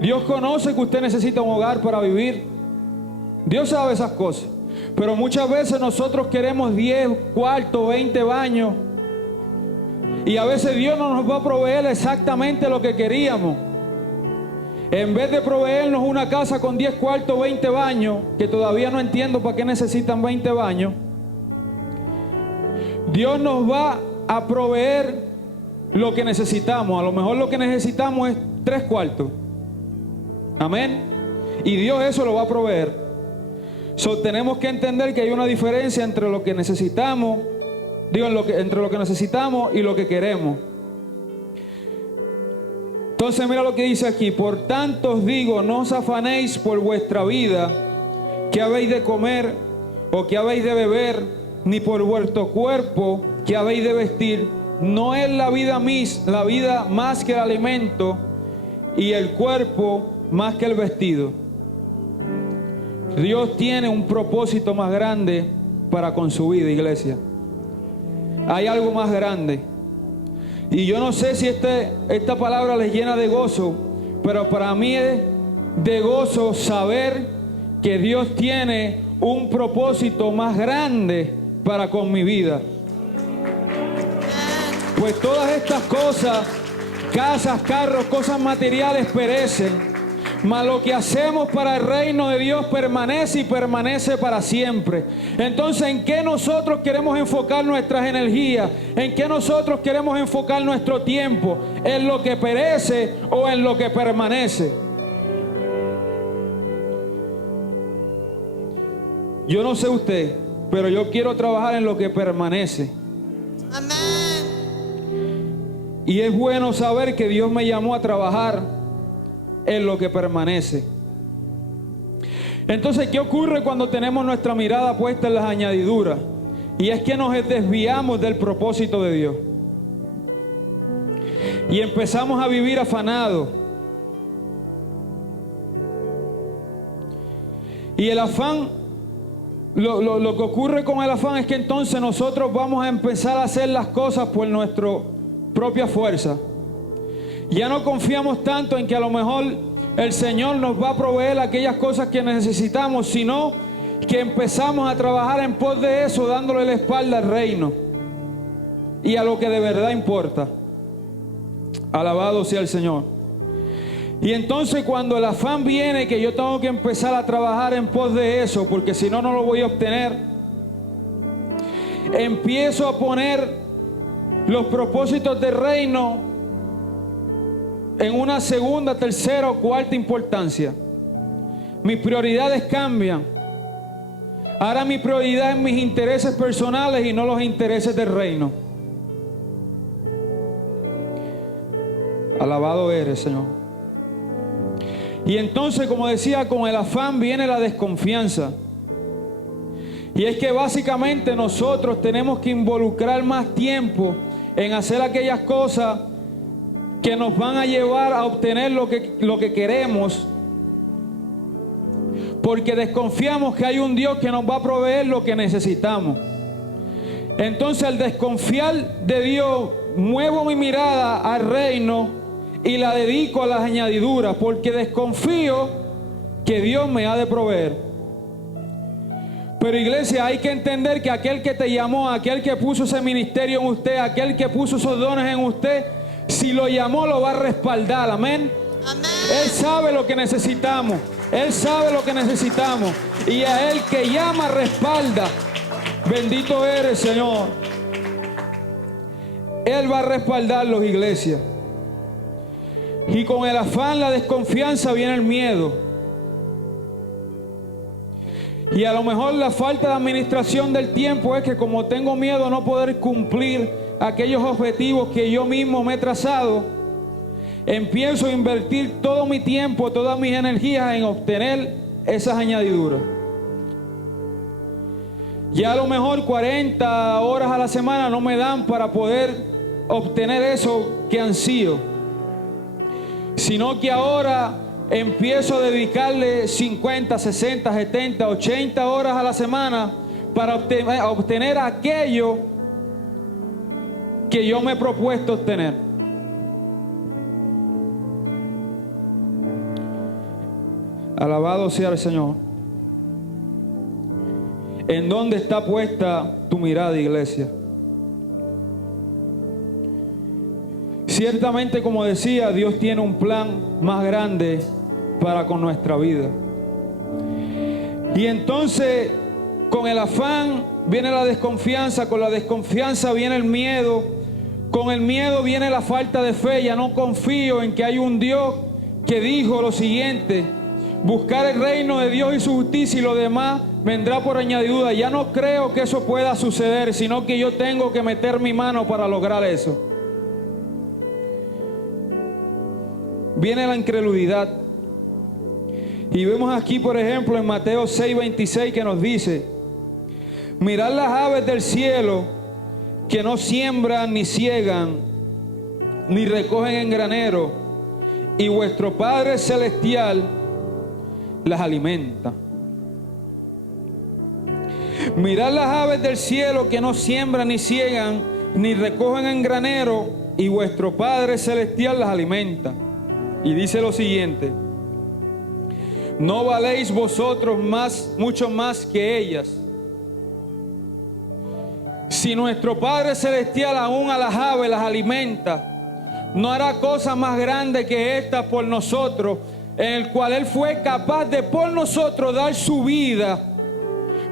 Dios conoce que usted necesita un hogar para vivir. Dios sabe esas cosas. Pero muchas veces nosotros queremos 10 cuartos, 20 baños. Y a veces Dios no nos va a proveer exactamente lo que queríamos. En vez de proveernos una casa con 10 cuartos, 20 baños, que todavía no entiendo para qué necesitan 20 baños, Dios nos va a proveer lo que necesitamos. A lo mejor lo que necesitamos es 3 cuartos. Amén. Y Dios eso lo va a proveer. Tenemos que entender que hay una diferencia entre lo que necesitamos, entre lo que necesitamos y lo que queremos. Entonces mira lo que dice aquí: por tanto os digo, no os afanéis por vuestra vida, que habéis de comer o que habéis de beber, ni por vuestro cuerpo, que habéis de vestir. No es la vida más que el alimento, y el cuerpo más que el vestido. Dios tiene un propósito más grande para con su vida, iglesia. Hay algo más grande. Y yo no sé si esta palabra les llena de gozo, pero para mí es de gozo saber que Dios tiene un propósito más grande para con mi vida. Pues todas estas cosas, casas, carros, cosas materiales perecen, mas lo que hacemos para el reino de Dios permanece y permanece para siempre. Entonces, ¿en qué nosotros queremos enfocar nuestras energías? ¿En qué nosotros queremos enfocar nuestro tiempo? ¿En lo que perece o en lo que permanece? Yo no sé usted, pero yo quiero trabajar en lo que permanece. Amén. Y es bueno saber que Dios me llamó a trabajar en lo que permanece. Entonces, ¿qué ocurre cuando tenemos nuestra mirada puesta en las añadiduras? Y es que nos desviamos del propósito de Dios y empezamos a vivir afanados. Y el afán, lo que ocurre con el afán es que entonces nosotros vamos a empezar a hacer las cosas por nuestra propia fuerza. Ya no confiamos tanto en que a lo mejor el Señor nos va a proveer aquellas cosas que necesitamos, sino que empezamos a trabajar en pos de eso, dándole la espalda al reino y a lo que de verdad importa. Alabado sea el Señor. Y entonces cuando el afán viene, que yo tengo que empezar a trabajar en pos de eso, porque si no, no lo voy a obtener, empiezo a poner los propósitos del reino en una segunda, tercera o cuarta importancia. Mis prioridades cambian. Ahora mi prioridad es mis intereses personales y no los intereses del reino. Alabado eres, Señor. Y entonces, como decía, con el afán viene la desconfianza. Y es que básicamente nosotros tenemos que involucrar más tiempo en hacer aquellas cosas que nos van a llevar a obtener lo que queremos, porque desconfiamos que hay un Dios que nos va a proveer lo que necesitamos. Entonces, al desconfiar de Dios, muevo mi mirada al reino y la dedico a las añadiduras, porque desconfío que Dios me ha de proveer. Pero iglesia, hay que entender que aquel que te llamó, aquel que puso ese ministerio en usted, aquel que puso esos dones en usted, si lo llamó, lo va a respaldar. Amén. Amén. Él sabe lo que necesitamos. Él sabe lo que necesitamos. Y a Él que llama, respalda. Bendito eres, Señor. Él va a respaldarlos, iglesia. Y con el afán, la desconfianza, viene el miedo. Y a lo mejor la falta de administración del tiempo es que, como tengo miedo a no poder cumplir aquellos objetivos que yo mismo me he trazado, empiezo a invertir todo mi tiempo, todas mis energías en obtener esas añadiduras. Ya a lo mejor 40 horas a la semana no me dan para poder obtener eso que ansío, sino que ahora empiezo a dedicarle 50, 60, 70, 80 horas a la semana para obtener aquello que yo me he propuesto obtener. Alabado sea el Señor. ¿En dónde está puesta tu mirada, iglesia? Ciertamente, como decía, Dios tiene un plan más grande para con nuestra vida. Y entonces, con el afán viene la desconfianza, con la desconfianza viene el miedo, con el miedo viene la falta de fe. Ya no confío en que hay un Dios que dijo lo siguiente: buscar el reino de Dios y su justicia, y lo demás vendrá por añadidura. Ya no creo que eso pueda suceder, sino que yo tengo que meter mi mano para lograr eso. Viene la incredulidad. Y vemos aquí, por ejemplo, en Mateo 6:26, que nos dice: mirad las aves del cielo, que no siembran, ni ciegan, ni recogen en granero, y vuestro Padre Celestial las alimenta. Mirad las aves del cielo, que no siembran, ni ciegan, ni recogen en granero, y vuestro Padre Celestial las alimenta. Y dice lo siguiente: ¿no valéis vosotros mucho más que ellas? Si nuestro Padre Celestial aún a las aves las alimenta, ¿no hará cosa más grande que esta por nosotros, en el cual Él fue capaz de por nosotros dar su vida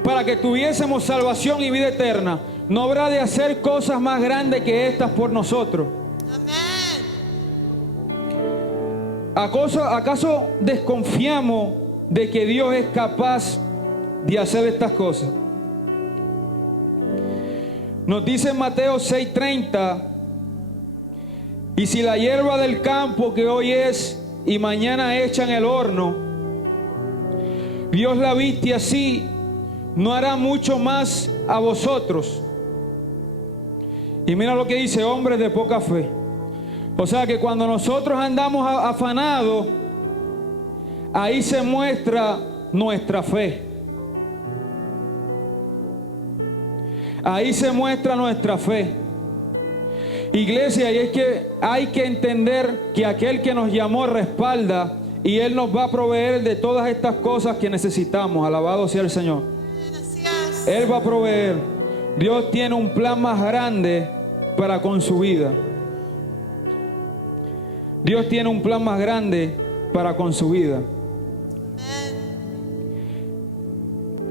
para que tuviésemos salvación y vida eterna? ¿No habrá de hacer cosas más grandes que estas por nosotros? ¿Acaso desconfiamos de que Dios es capaz de hacer estas cosas? Nos dice en Mateo 6:30: y si la hierba del campo, que hoy es y mañana echa en el horno, Dios la viste así, ¿no hará mucho más a vosotros? Y mira lo que dice: hombres de poca fe. O sea que cuando nosotros andamos afanados, ahí se muestra nuestra fe. Ahí se muestra nuestra fe. Iglesia, y es que hay que entender que aquel que nos llamó respalda, y Él nos va a proveer de todas estas cosas que necesitamos. Alabado sea el Señor. Él va a proveer. Dios tiene un plan más grande para con su vida. Dios tiene un plan más grande para con su vida.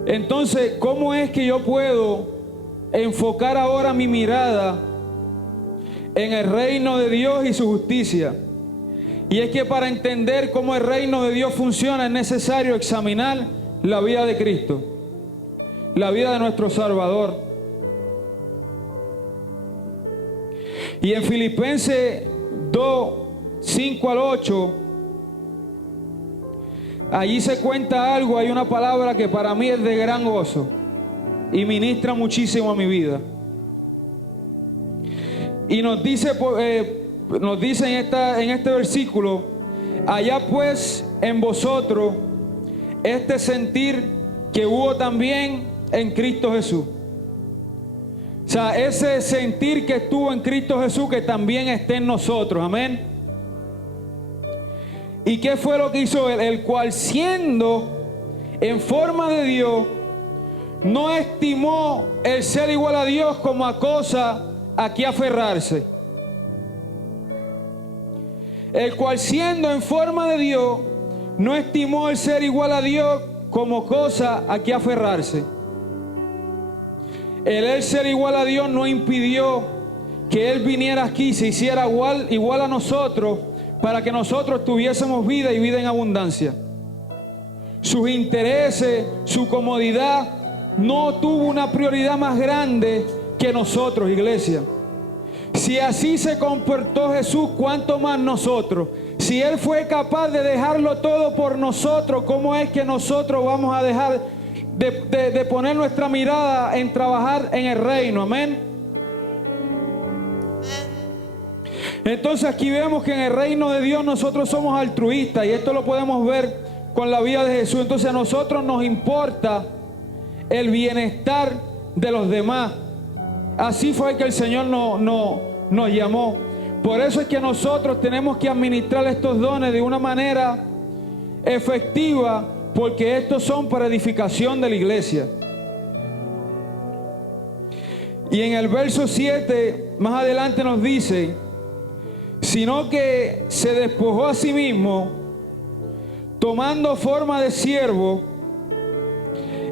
Entonces, ¿cómo es que yo puedo enfocar ahora mi mirada en el reino de Dios y su justicia? Y es que para entender cómo el reino de Dios funciona es necesario examinar la vida de Cristo, la vida de nuestro Salvador. Y en Filipenses 2:5 al 8, allí se cuenta algo. Hay una palabra que para mí es de gran gozo y ministra muchísimo a mi vida. Y nos dice en este versículo: allá pues en vosotros este sentir que hubo también en Cristo Jesús. O sea, ese sentir que estuvo en Cristo Jesús, que también esté en nosotros. Amén. ¿Y qué fue lo que hizo Él? El cual, siendo en forma de Dios, no estimó el ser igual a Dios como a cosa a que aferrarse. El cual, siendo en forma de Dios, no estimó el ser igual a Dios como cosa a que aferrarse. El ser igual a Dios no impidió que Él viniera aquí, se hiciera igual a nosotros, para que nosotros tuviésemos vida y vida en abundancia. Sus intereses, su comodidad, no tuvo una prioridad más grande que nosotros, iglesia. Si así se comportó Jesús, ¿cuánto más nosotros? Si Él fue capaz de dejarlo todo por nosotros, ¿cómo es que nosotros vamos a dejar de poner nuestra mirada en trabajar en el reino? Amén. Entonces aquí vemos que en el reino de Dios nosotros somos altruistas, y esto lo podemos ver con la vida de Jesús. Entonces a nosotros nos importa el bienestar de los demás. Así fue que el Señor nos llamó. Por eso es que nosotros tenemos que administrar estos dones de una manera efectiva, porque estos son para edificación de la iglesia. Y en el verso 7, más adelante nos dice, sino que se despojó a sí mismo, tomando forma de siervo,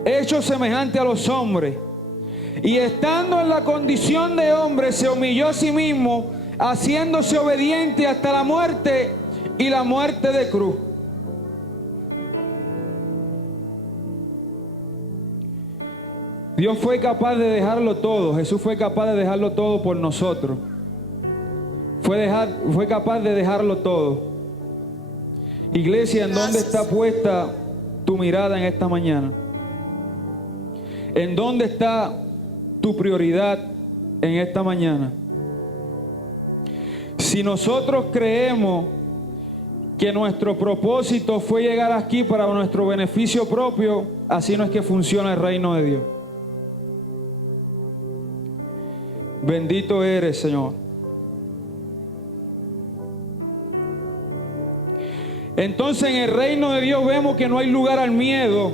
hecho semejante a los hombres, y estando en la condición de hombre, se humilló a sí mismo, haciéndose obediente hasta la muerte, y la muerte de cruz. Dios fue capaz de dejarlo todo. Jesús fue capaz de dejarlo todo por nosotros. Fue capaz de dejarlo todo. Iglesia, ¿en dónde está puesta tu mirada en esta mañana? ¿En dónde está tu prioridad en esta mañana? Si nosotros creemos que nuestro propósito fue llegar aquí para nuestro beneficio propio, así no es que funciona el reino de Dios. Bendito eres, Señor. Entonces en el reino de Dios vemos que no hay lugar al miedo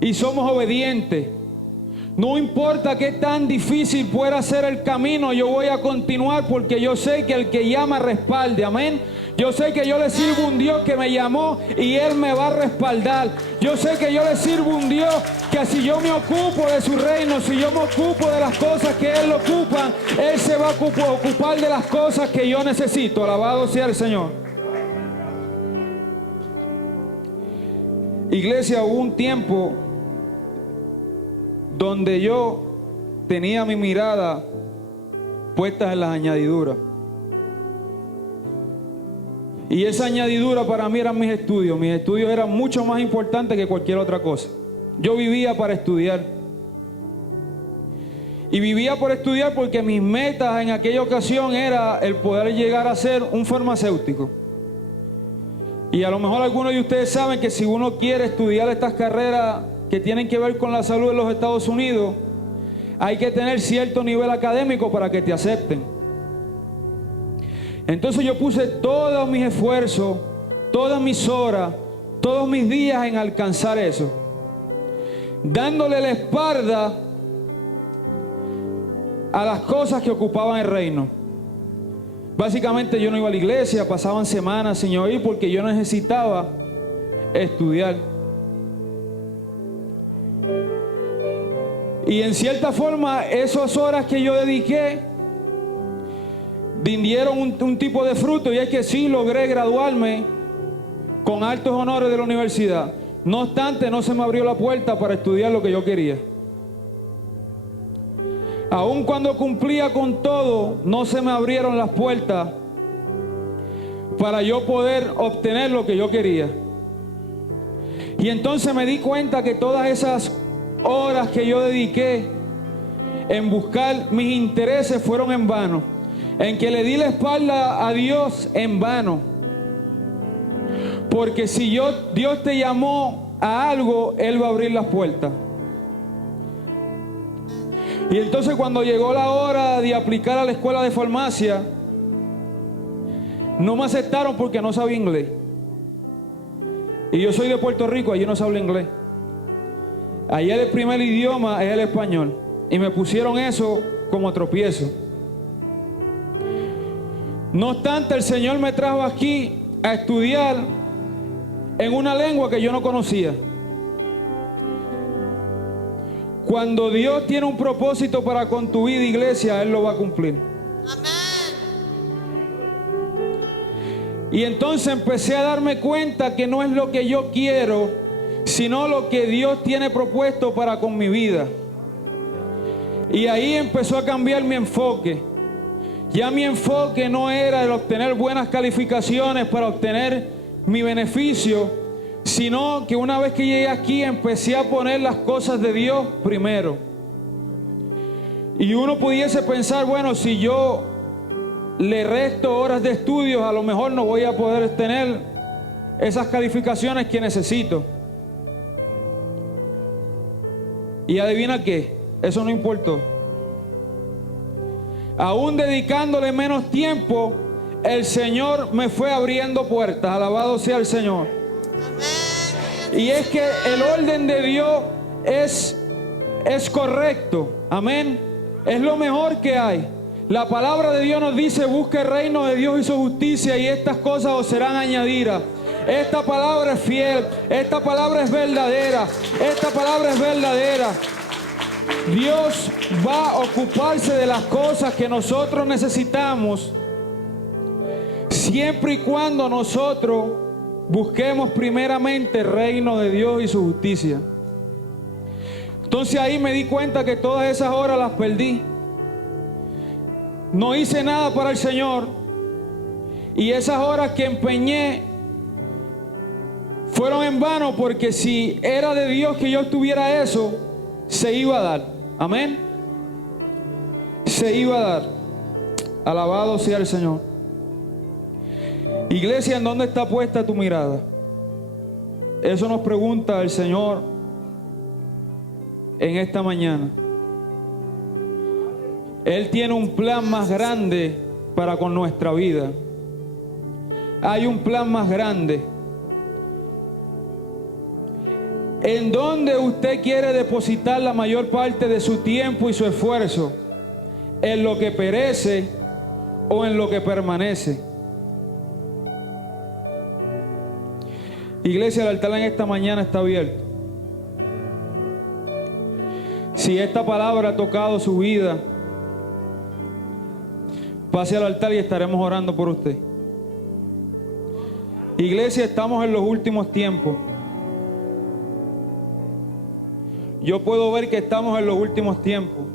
y somos obedientes. No importa qué tan difícil pueda ser el camino, yo voy a continuar porque yo sé que el que llama respalde, amén. Yo sé que yo le sirvo a un Dios que me llamó y Él me va a respaldar. Yo sé que yo le sirvo a un Dios que si yo me ocupo de su reino, si yo me ocupo de las cosas que Él ocupa, Él se va a ocupar de las cosas que yo necesito. Alabado sea el Señor. Iglesia, hubo un tiempo donde yo tenía mi mirada puesta en las añadiduras. Y esa añadidura para mí eran mis estudios. Mis estudios eran mucho más importantes que cualquier otra cosa. Yo vivía para estudiar. Y vivía por estudiar porque mis metas en aquella ocasión era el poder llegar a ser un farmacéutico. Y a lo mejor algunos de ustedes saben que si uno quiere estudiar estas carreras que tienen que ver con la salud en los Estados Unidos, hay que tener cierto nivel académico para que te acepten. Entonces yo puse todos mis esfuerzos, todas mis horas, todos mis días en alcanzar eso, dándole la espalda a las cosas que ocupaban el reino. Básicamente yo no iba a la iglesia, pasaban semanas sin oír porque yo necesitaba estudiar. Y en cierta forma esas horas que yo dediqué dieron un tipo de fruto, y es que sí logré graduarme con altos honores de la universidad. No obstante, no se me abrió la puerta para estudiar lo que yo quería. Aun cuando cumplía con todo, no se me abrieron las puertas para yo poder obtener lo que yo quería. Y entonces me di cuenta que todas esas horas que yo dediqué en buscar mis intereses fueron en vano. En que le di la espalda a Dios en vano. Porque si Dios te llamó a algo, Él va a abrir las puertas. Y entonces cuando llegó la hora de aplicar a la escuela de farmacia, no me aceptaron porque no sabía inglés. Y yo soy de Puerto Rico, allí no se habla inglés. Allá el primer idioma es el español. Y me pusieron eso como tropiezo. No obstante, el Señor me trajo aquí a estudiar en una lengua que yo no conocía. Cuando Dios tiene un propósito para con tu vida, iglesia, Él lo va a cumplir. Amén. Y entonces empecé a darme cuenta que no es lo que yo quiero, sino lo que Dios tiene propuesto para con mi vida. Y ahí empezó a cambiar mi enfoque. Ya mi enfoque no era el obtener buenas calificaciones para obtener mi beneficio, sino que una vez que llegué aquí empecé a poner las cosas de Dios primero. Y uno pudiese pensar, bueno, si yo le resto horas de estudios, a lo mejor no voy a poder tener esas calificaciones que necesito. Y adivina qué, eso no importó. Aún dedicándole menos tiempo, el Señor me fue abriendo puertas. Alabado sea el Señor. Y es que el orden de Dios es correcto. Amén. Es lo mejor que hay. La palabra de Dios nos dice: busque el reino de Dios y su justicia, y estas cosas os serán añadidas. Esta palabra es fiel. Esta palabra es verdadera. Esta palabra es verdadera. Dios va a ocuparse de las cosas que nosotros necesitamos, siempre y cuando nosotros busquemos primeramente el reino de Dios y su justicia. Entonces ahí me di cuenta que todas esas horas las perdí. No hice nada para el Señor, y esas horas que empeñé fueron en vano, porque si era de Dios que yo tuviera eso, se iba a dar. Amén. Se iba a dar. Alabado sea el Señor. Iglesia, ¿en dónde está puesta tu mirada? Eso nos pregunta el Señor en esta mañana. Él tiene un plan más grande para con nuestra vida. Hay un plan más grande. ¿En dónde usted quiere depositar la mayor parte de su tiempo y su esfuerzo? ¿En lo que perece o en lo que permanece? Iglesia, el altar en esta mañana está abierto. Si esta palabra ha tocado su vida, pase al altar y estaremos orando por usted. Iglesia, estamos en los últimos tiempos. Yo puedo ver que estamos en los últimos tiempos.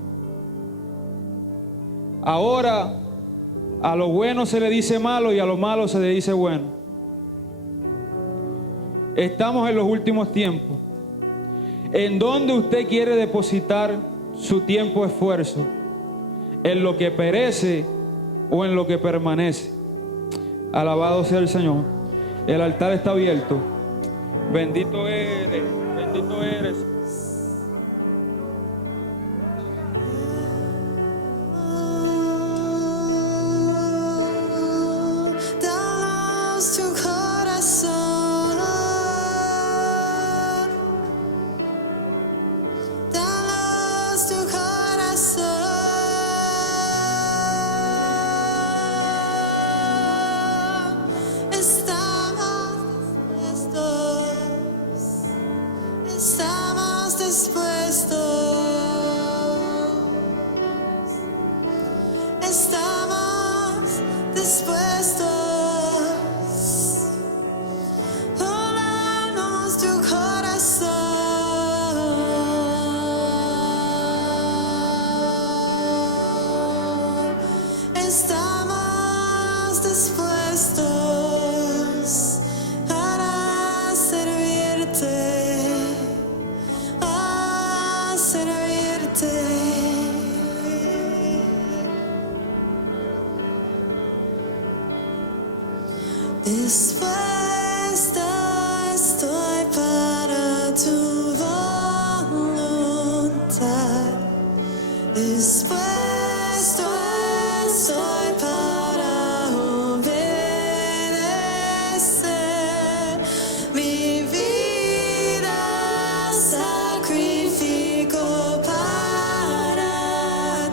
Ahora a lo bueno se le dice malo y a lo malo se le dice bueno. Estamos en los últimos tiempos. ¿En dónde usted quiere depositar su tiempo y esfuerzo? ¿En lo que perece o en lo que permanece? Alabado sea el Señor. El altar está abierto. Bendito eres, bendito eres. Danos tu corazón, danos tu corazón. Estamos dispuestos, estamos dispuestos. Danos tu corazón. Estamos dispuestos para servirte, a servirte. Dispuesta estoy para tu voluntad. Dispuesto estoy para obedecer. Mi vida sacrifico para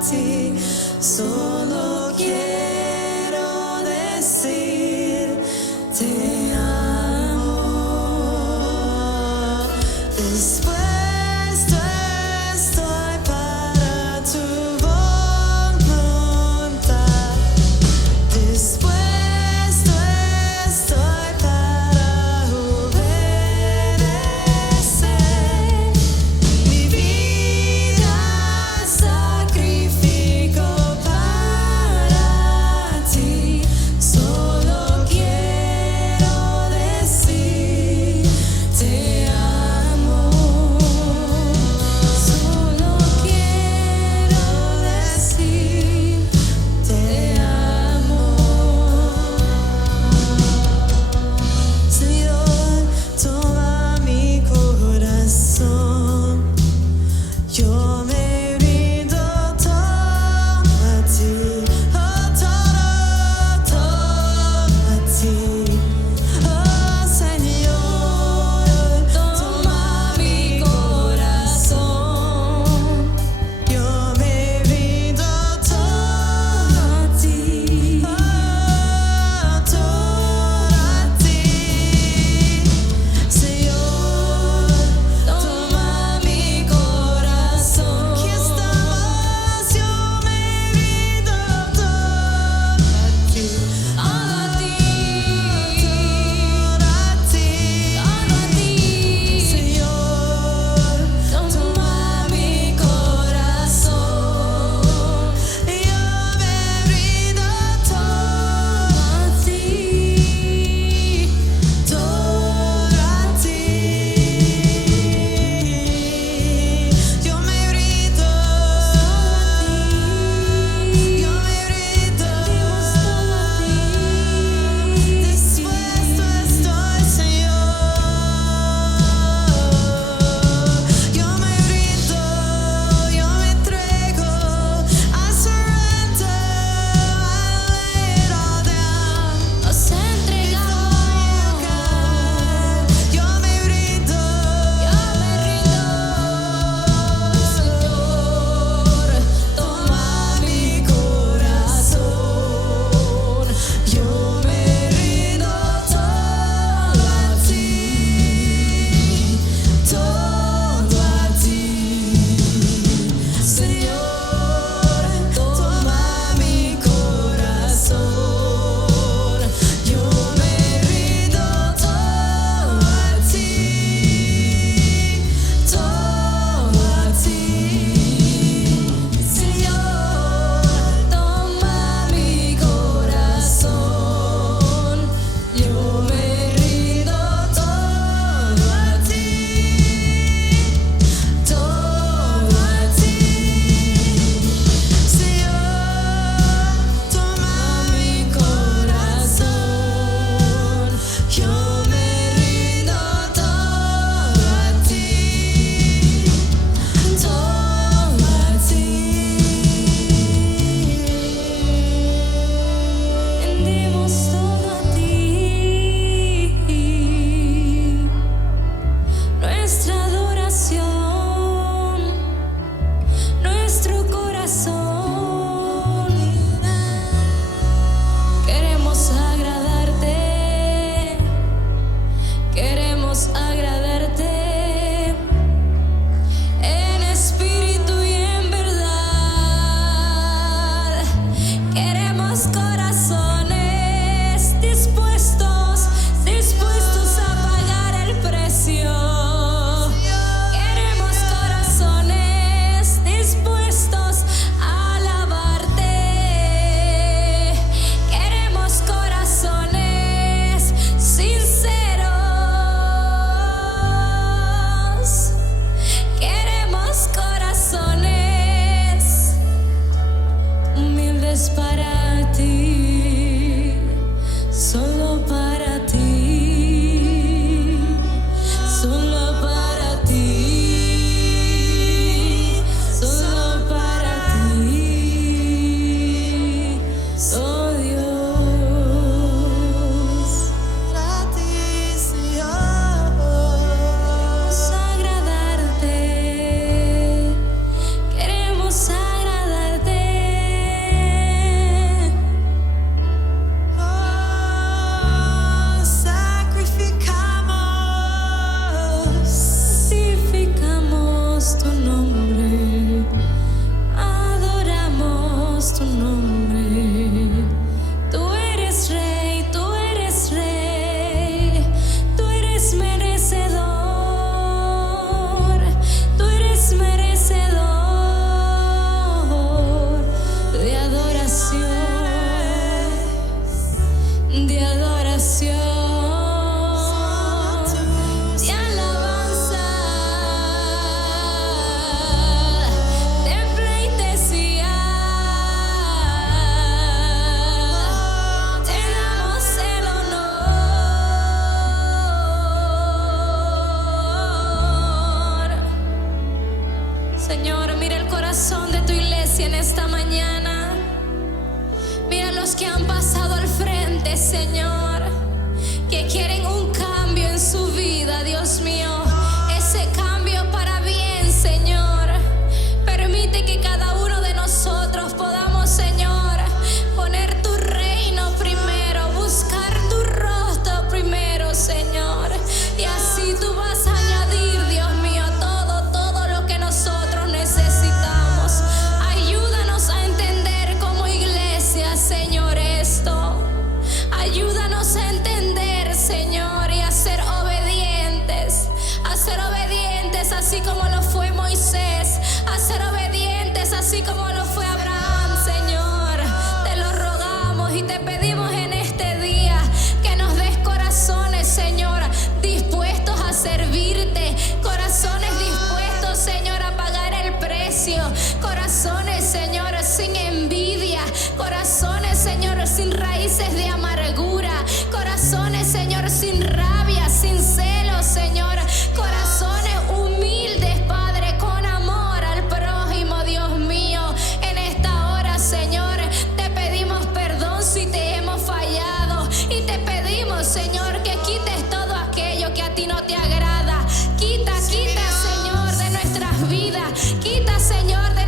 ti. Solo quiero decir te amo. Dispuesto estoy para tu voluntad. Dispuesto estoy para obedecer. Mi vida sacrifico para toma mi corazón. Yo me rindo todo a ti, todo a ti. Señor, toma mi corazón. Yo me rindo todo a ti, todo a ti. Señor, toma mi corazón. Yo me rindo todo a ti, todo a ti. Rendimos todo a ti, nuestra adoración, nuestro corazón. Queremos agradarte, queremos agradarte en espíritu y en verdad. Queremos corazones dispuestos a pagar el precio. Queremos corazones dispuestos a alabarte. Queremos corazones sinceros. Queremos corazones humildes para ti, solo para ti, solo para ti, solo para ti, oh Dios. Para ti, Señor, queremos agradarte, queremos agradarte. Santificamos tu nombre, adoramos tu nombre. Tú eres rey, tú eres rey, tú eres merecedor, tú eres merecedor de adoración, de adoración, de alabanza, de pleitesía. Te damos el honor. Señor, mira el corazón de tu iglesia en esta mañana. Mira los que han pasado al frente, Señor, que quieren un cambio en su vida, Dios mío. Ese cambio para bien, Señor. Permite que cada uno de nosotros podamos, Señor, poner tu reino primero, buscar tu rostro primero, Señor. Y así tú vas a añadir, Dios mío, todo lo que nosotros necesitamos. Ayúdanos a entender como iglesia, Señor, esto. Ayúdanos a entender, Señor, y a ser obedientes así como lo fue Moisés, a ser obedientes así como lo fue Abraham, Señor. Te lo rogamos y te pedimos en este día que nos des corazones, Señor, dispuestos a servirte, corazones dispuestos, Señor, a pagar el precio, corazones, Señor, sin envidia, corazones, Señor, sin raíces de amargura, corazones, Señor, sin rabia, sin celos, Señor, corazones humildes, Padre, con amor al prójimo, Dios mío. En esta hora, Señor, te pedimos perdón si te hemos fallado y te pedimos, Señor, que quites todo aquello que a ti no te agrada. Quita, Señor, de nuestras vidas, quita, Señor, de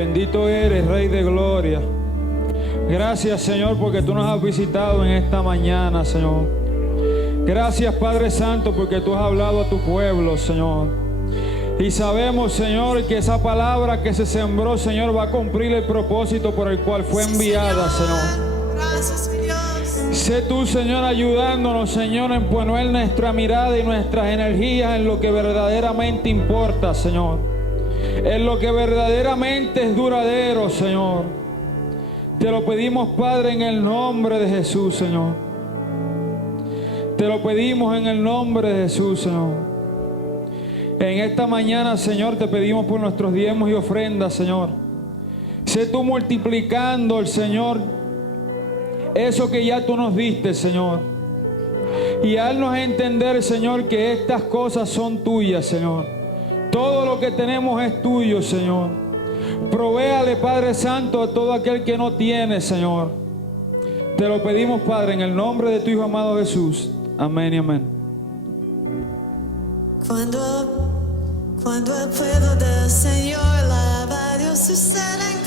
Bendito eres, Rey de gloria. Gracias, Señor, porque tú nos has visitado en esta mañana, Señor. Gracias, Padre Santo, porque tú has hablado a tu pueblo, Señor. Y sabemos, Señor, que esa palabra que se sembró, Señor, va a cumplir el propósito por el cual fue enviada, Señor. Gracias, mi Dios. Sé tú, Señor, ayudándonos, Señor, en poner nuestra mirada y nuestras energías en lo que verdaderamente importa, Señor. En lo que verdaderamente es duradero, Señor. Te lo pedimos, Padre, en el nombre de Jesús, Señor. Te lo pedimos en el nombre de Jesús, Señor. En esta mañana, Señor, te pedimos por nuestros diezmos y ofrendas, Señor. Sé tú multiplicando, Señor, eso que ya tú nos diste, Señor. Y haznos entender, Señor, que estas cosas son tuyas, Señor. Todo lo que tenemos es tuyo, Señor. Provéale, Padre Santo, a todo aquel que no tiene, Señor. Te lo pedimos, Padre, en el nombre de tu Hijo amado Jesús. Amén y amén. Cuando el pueblo del Señor alaba a Dios, suceden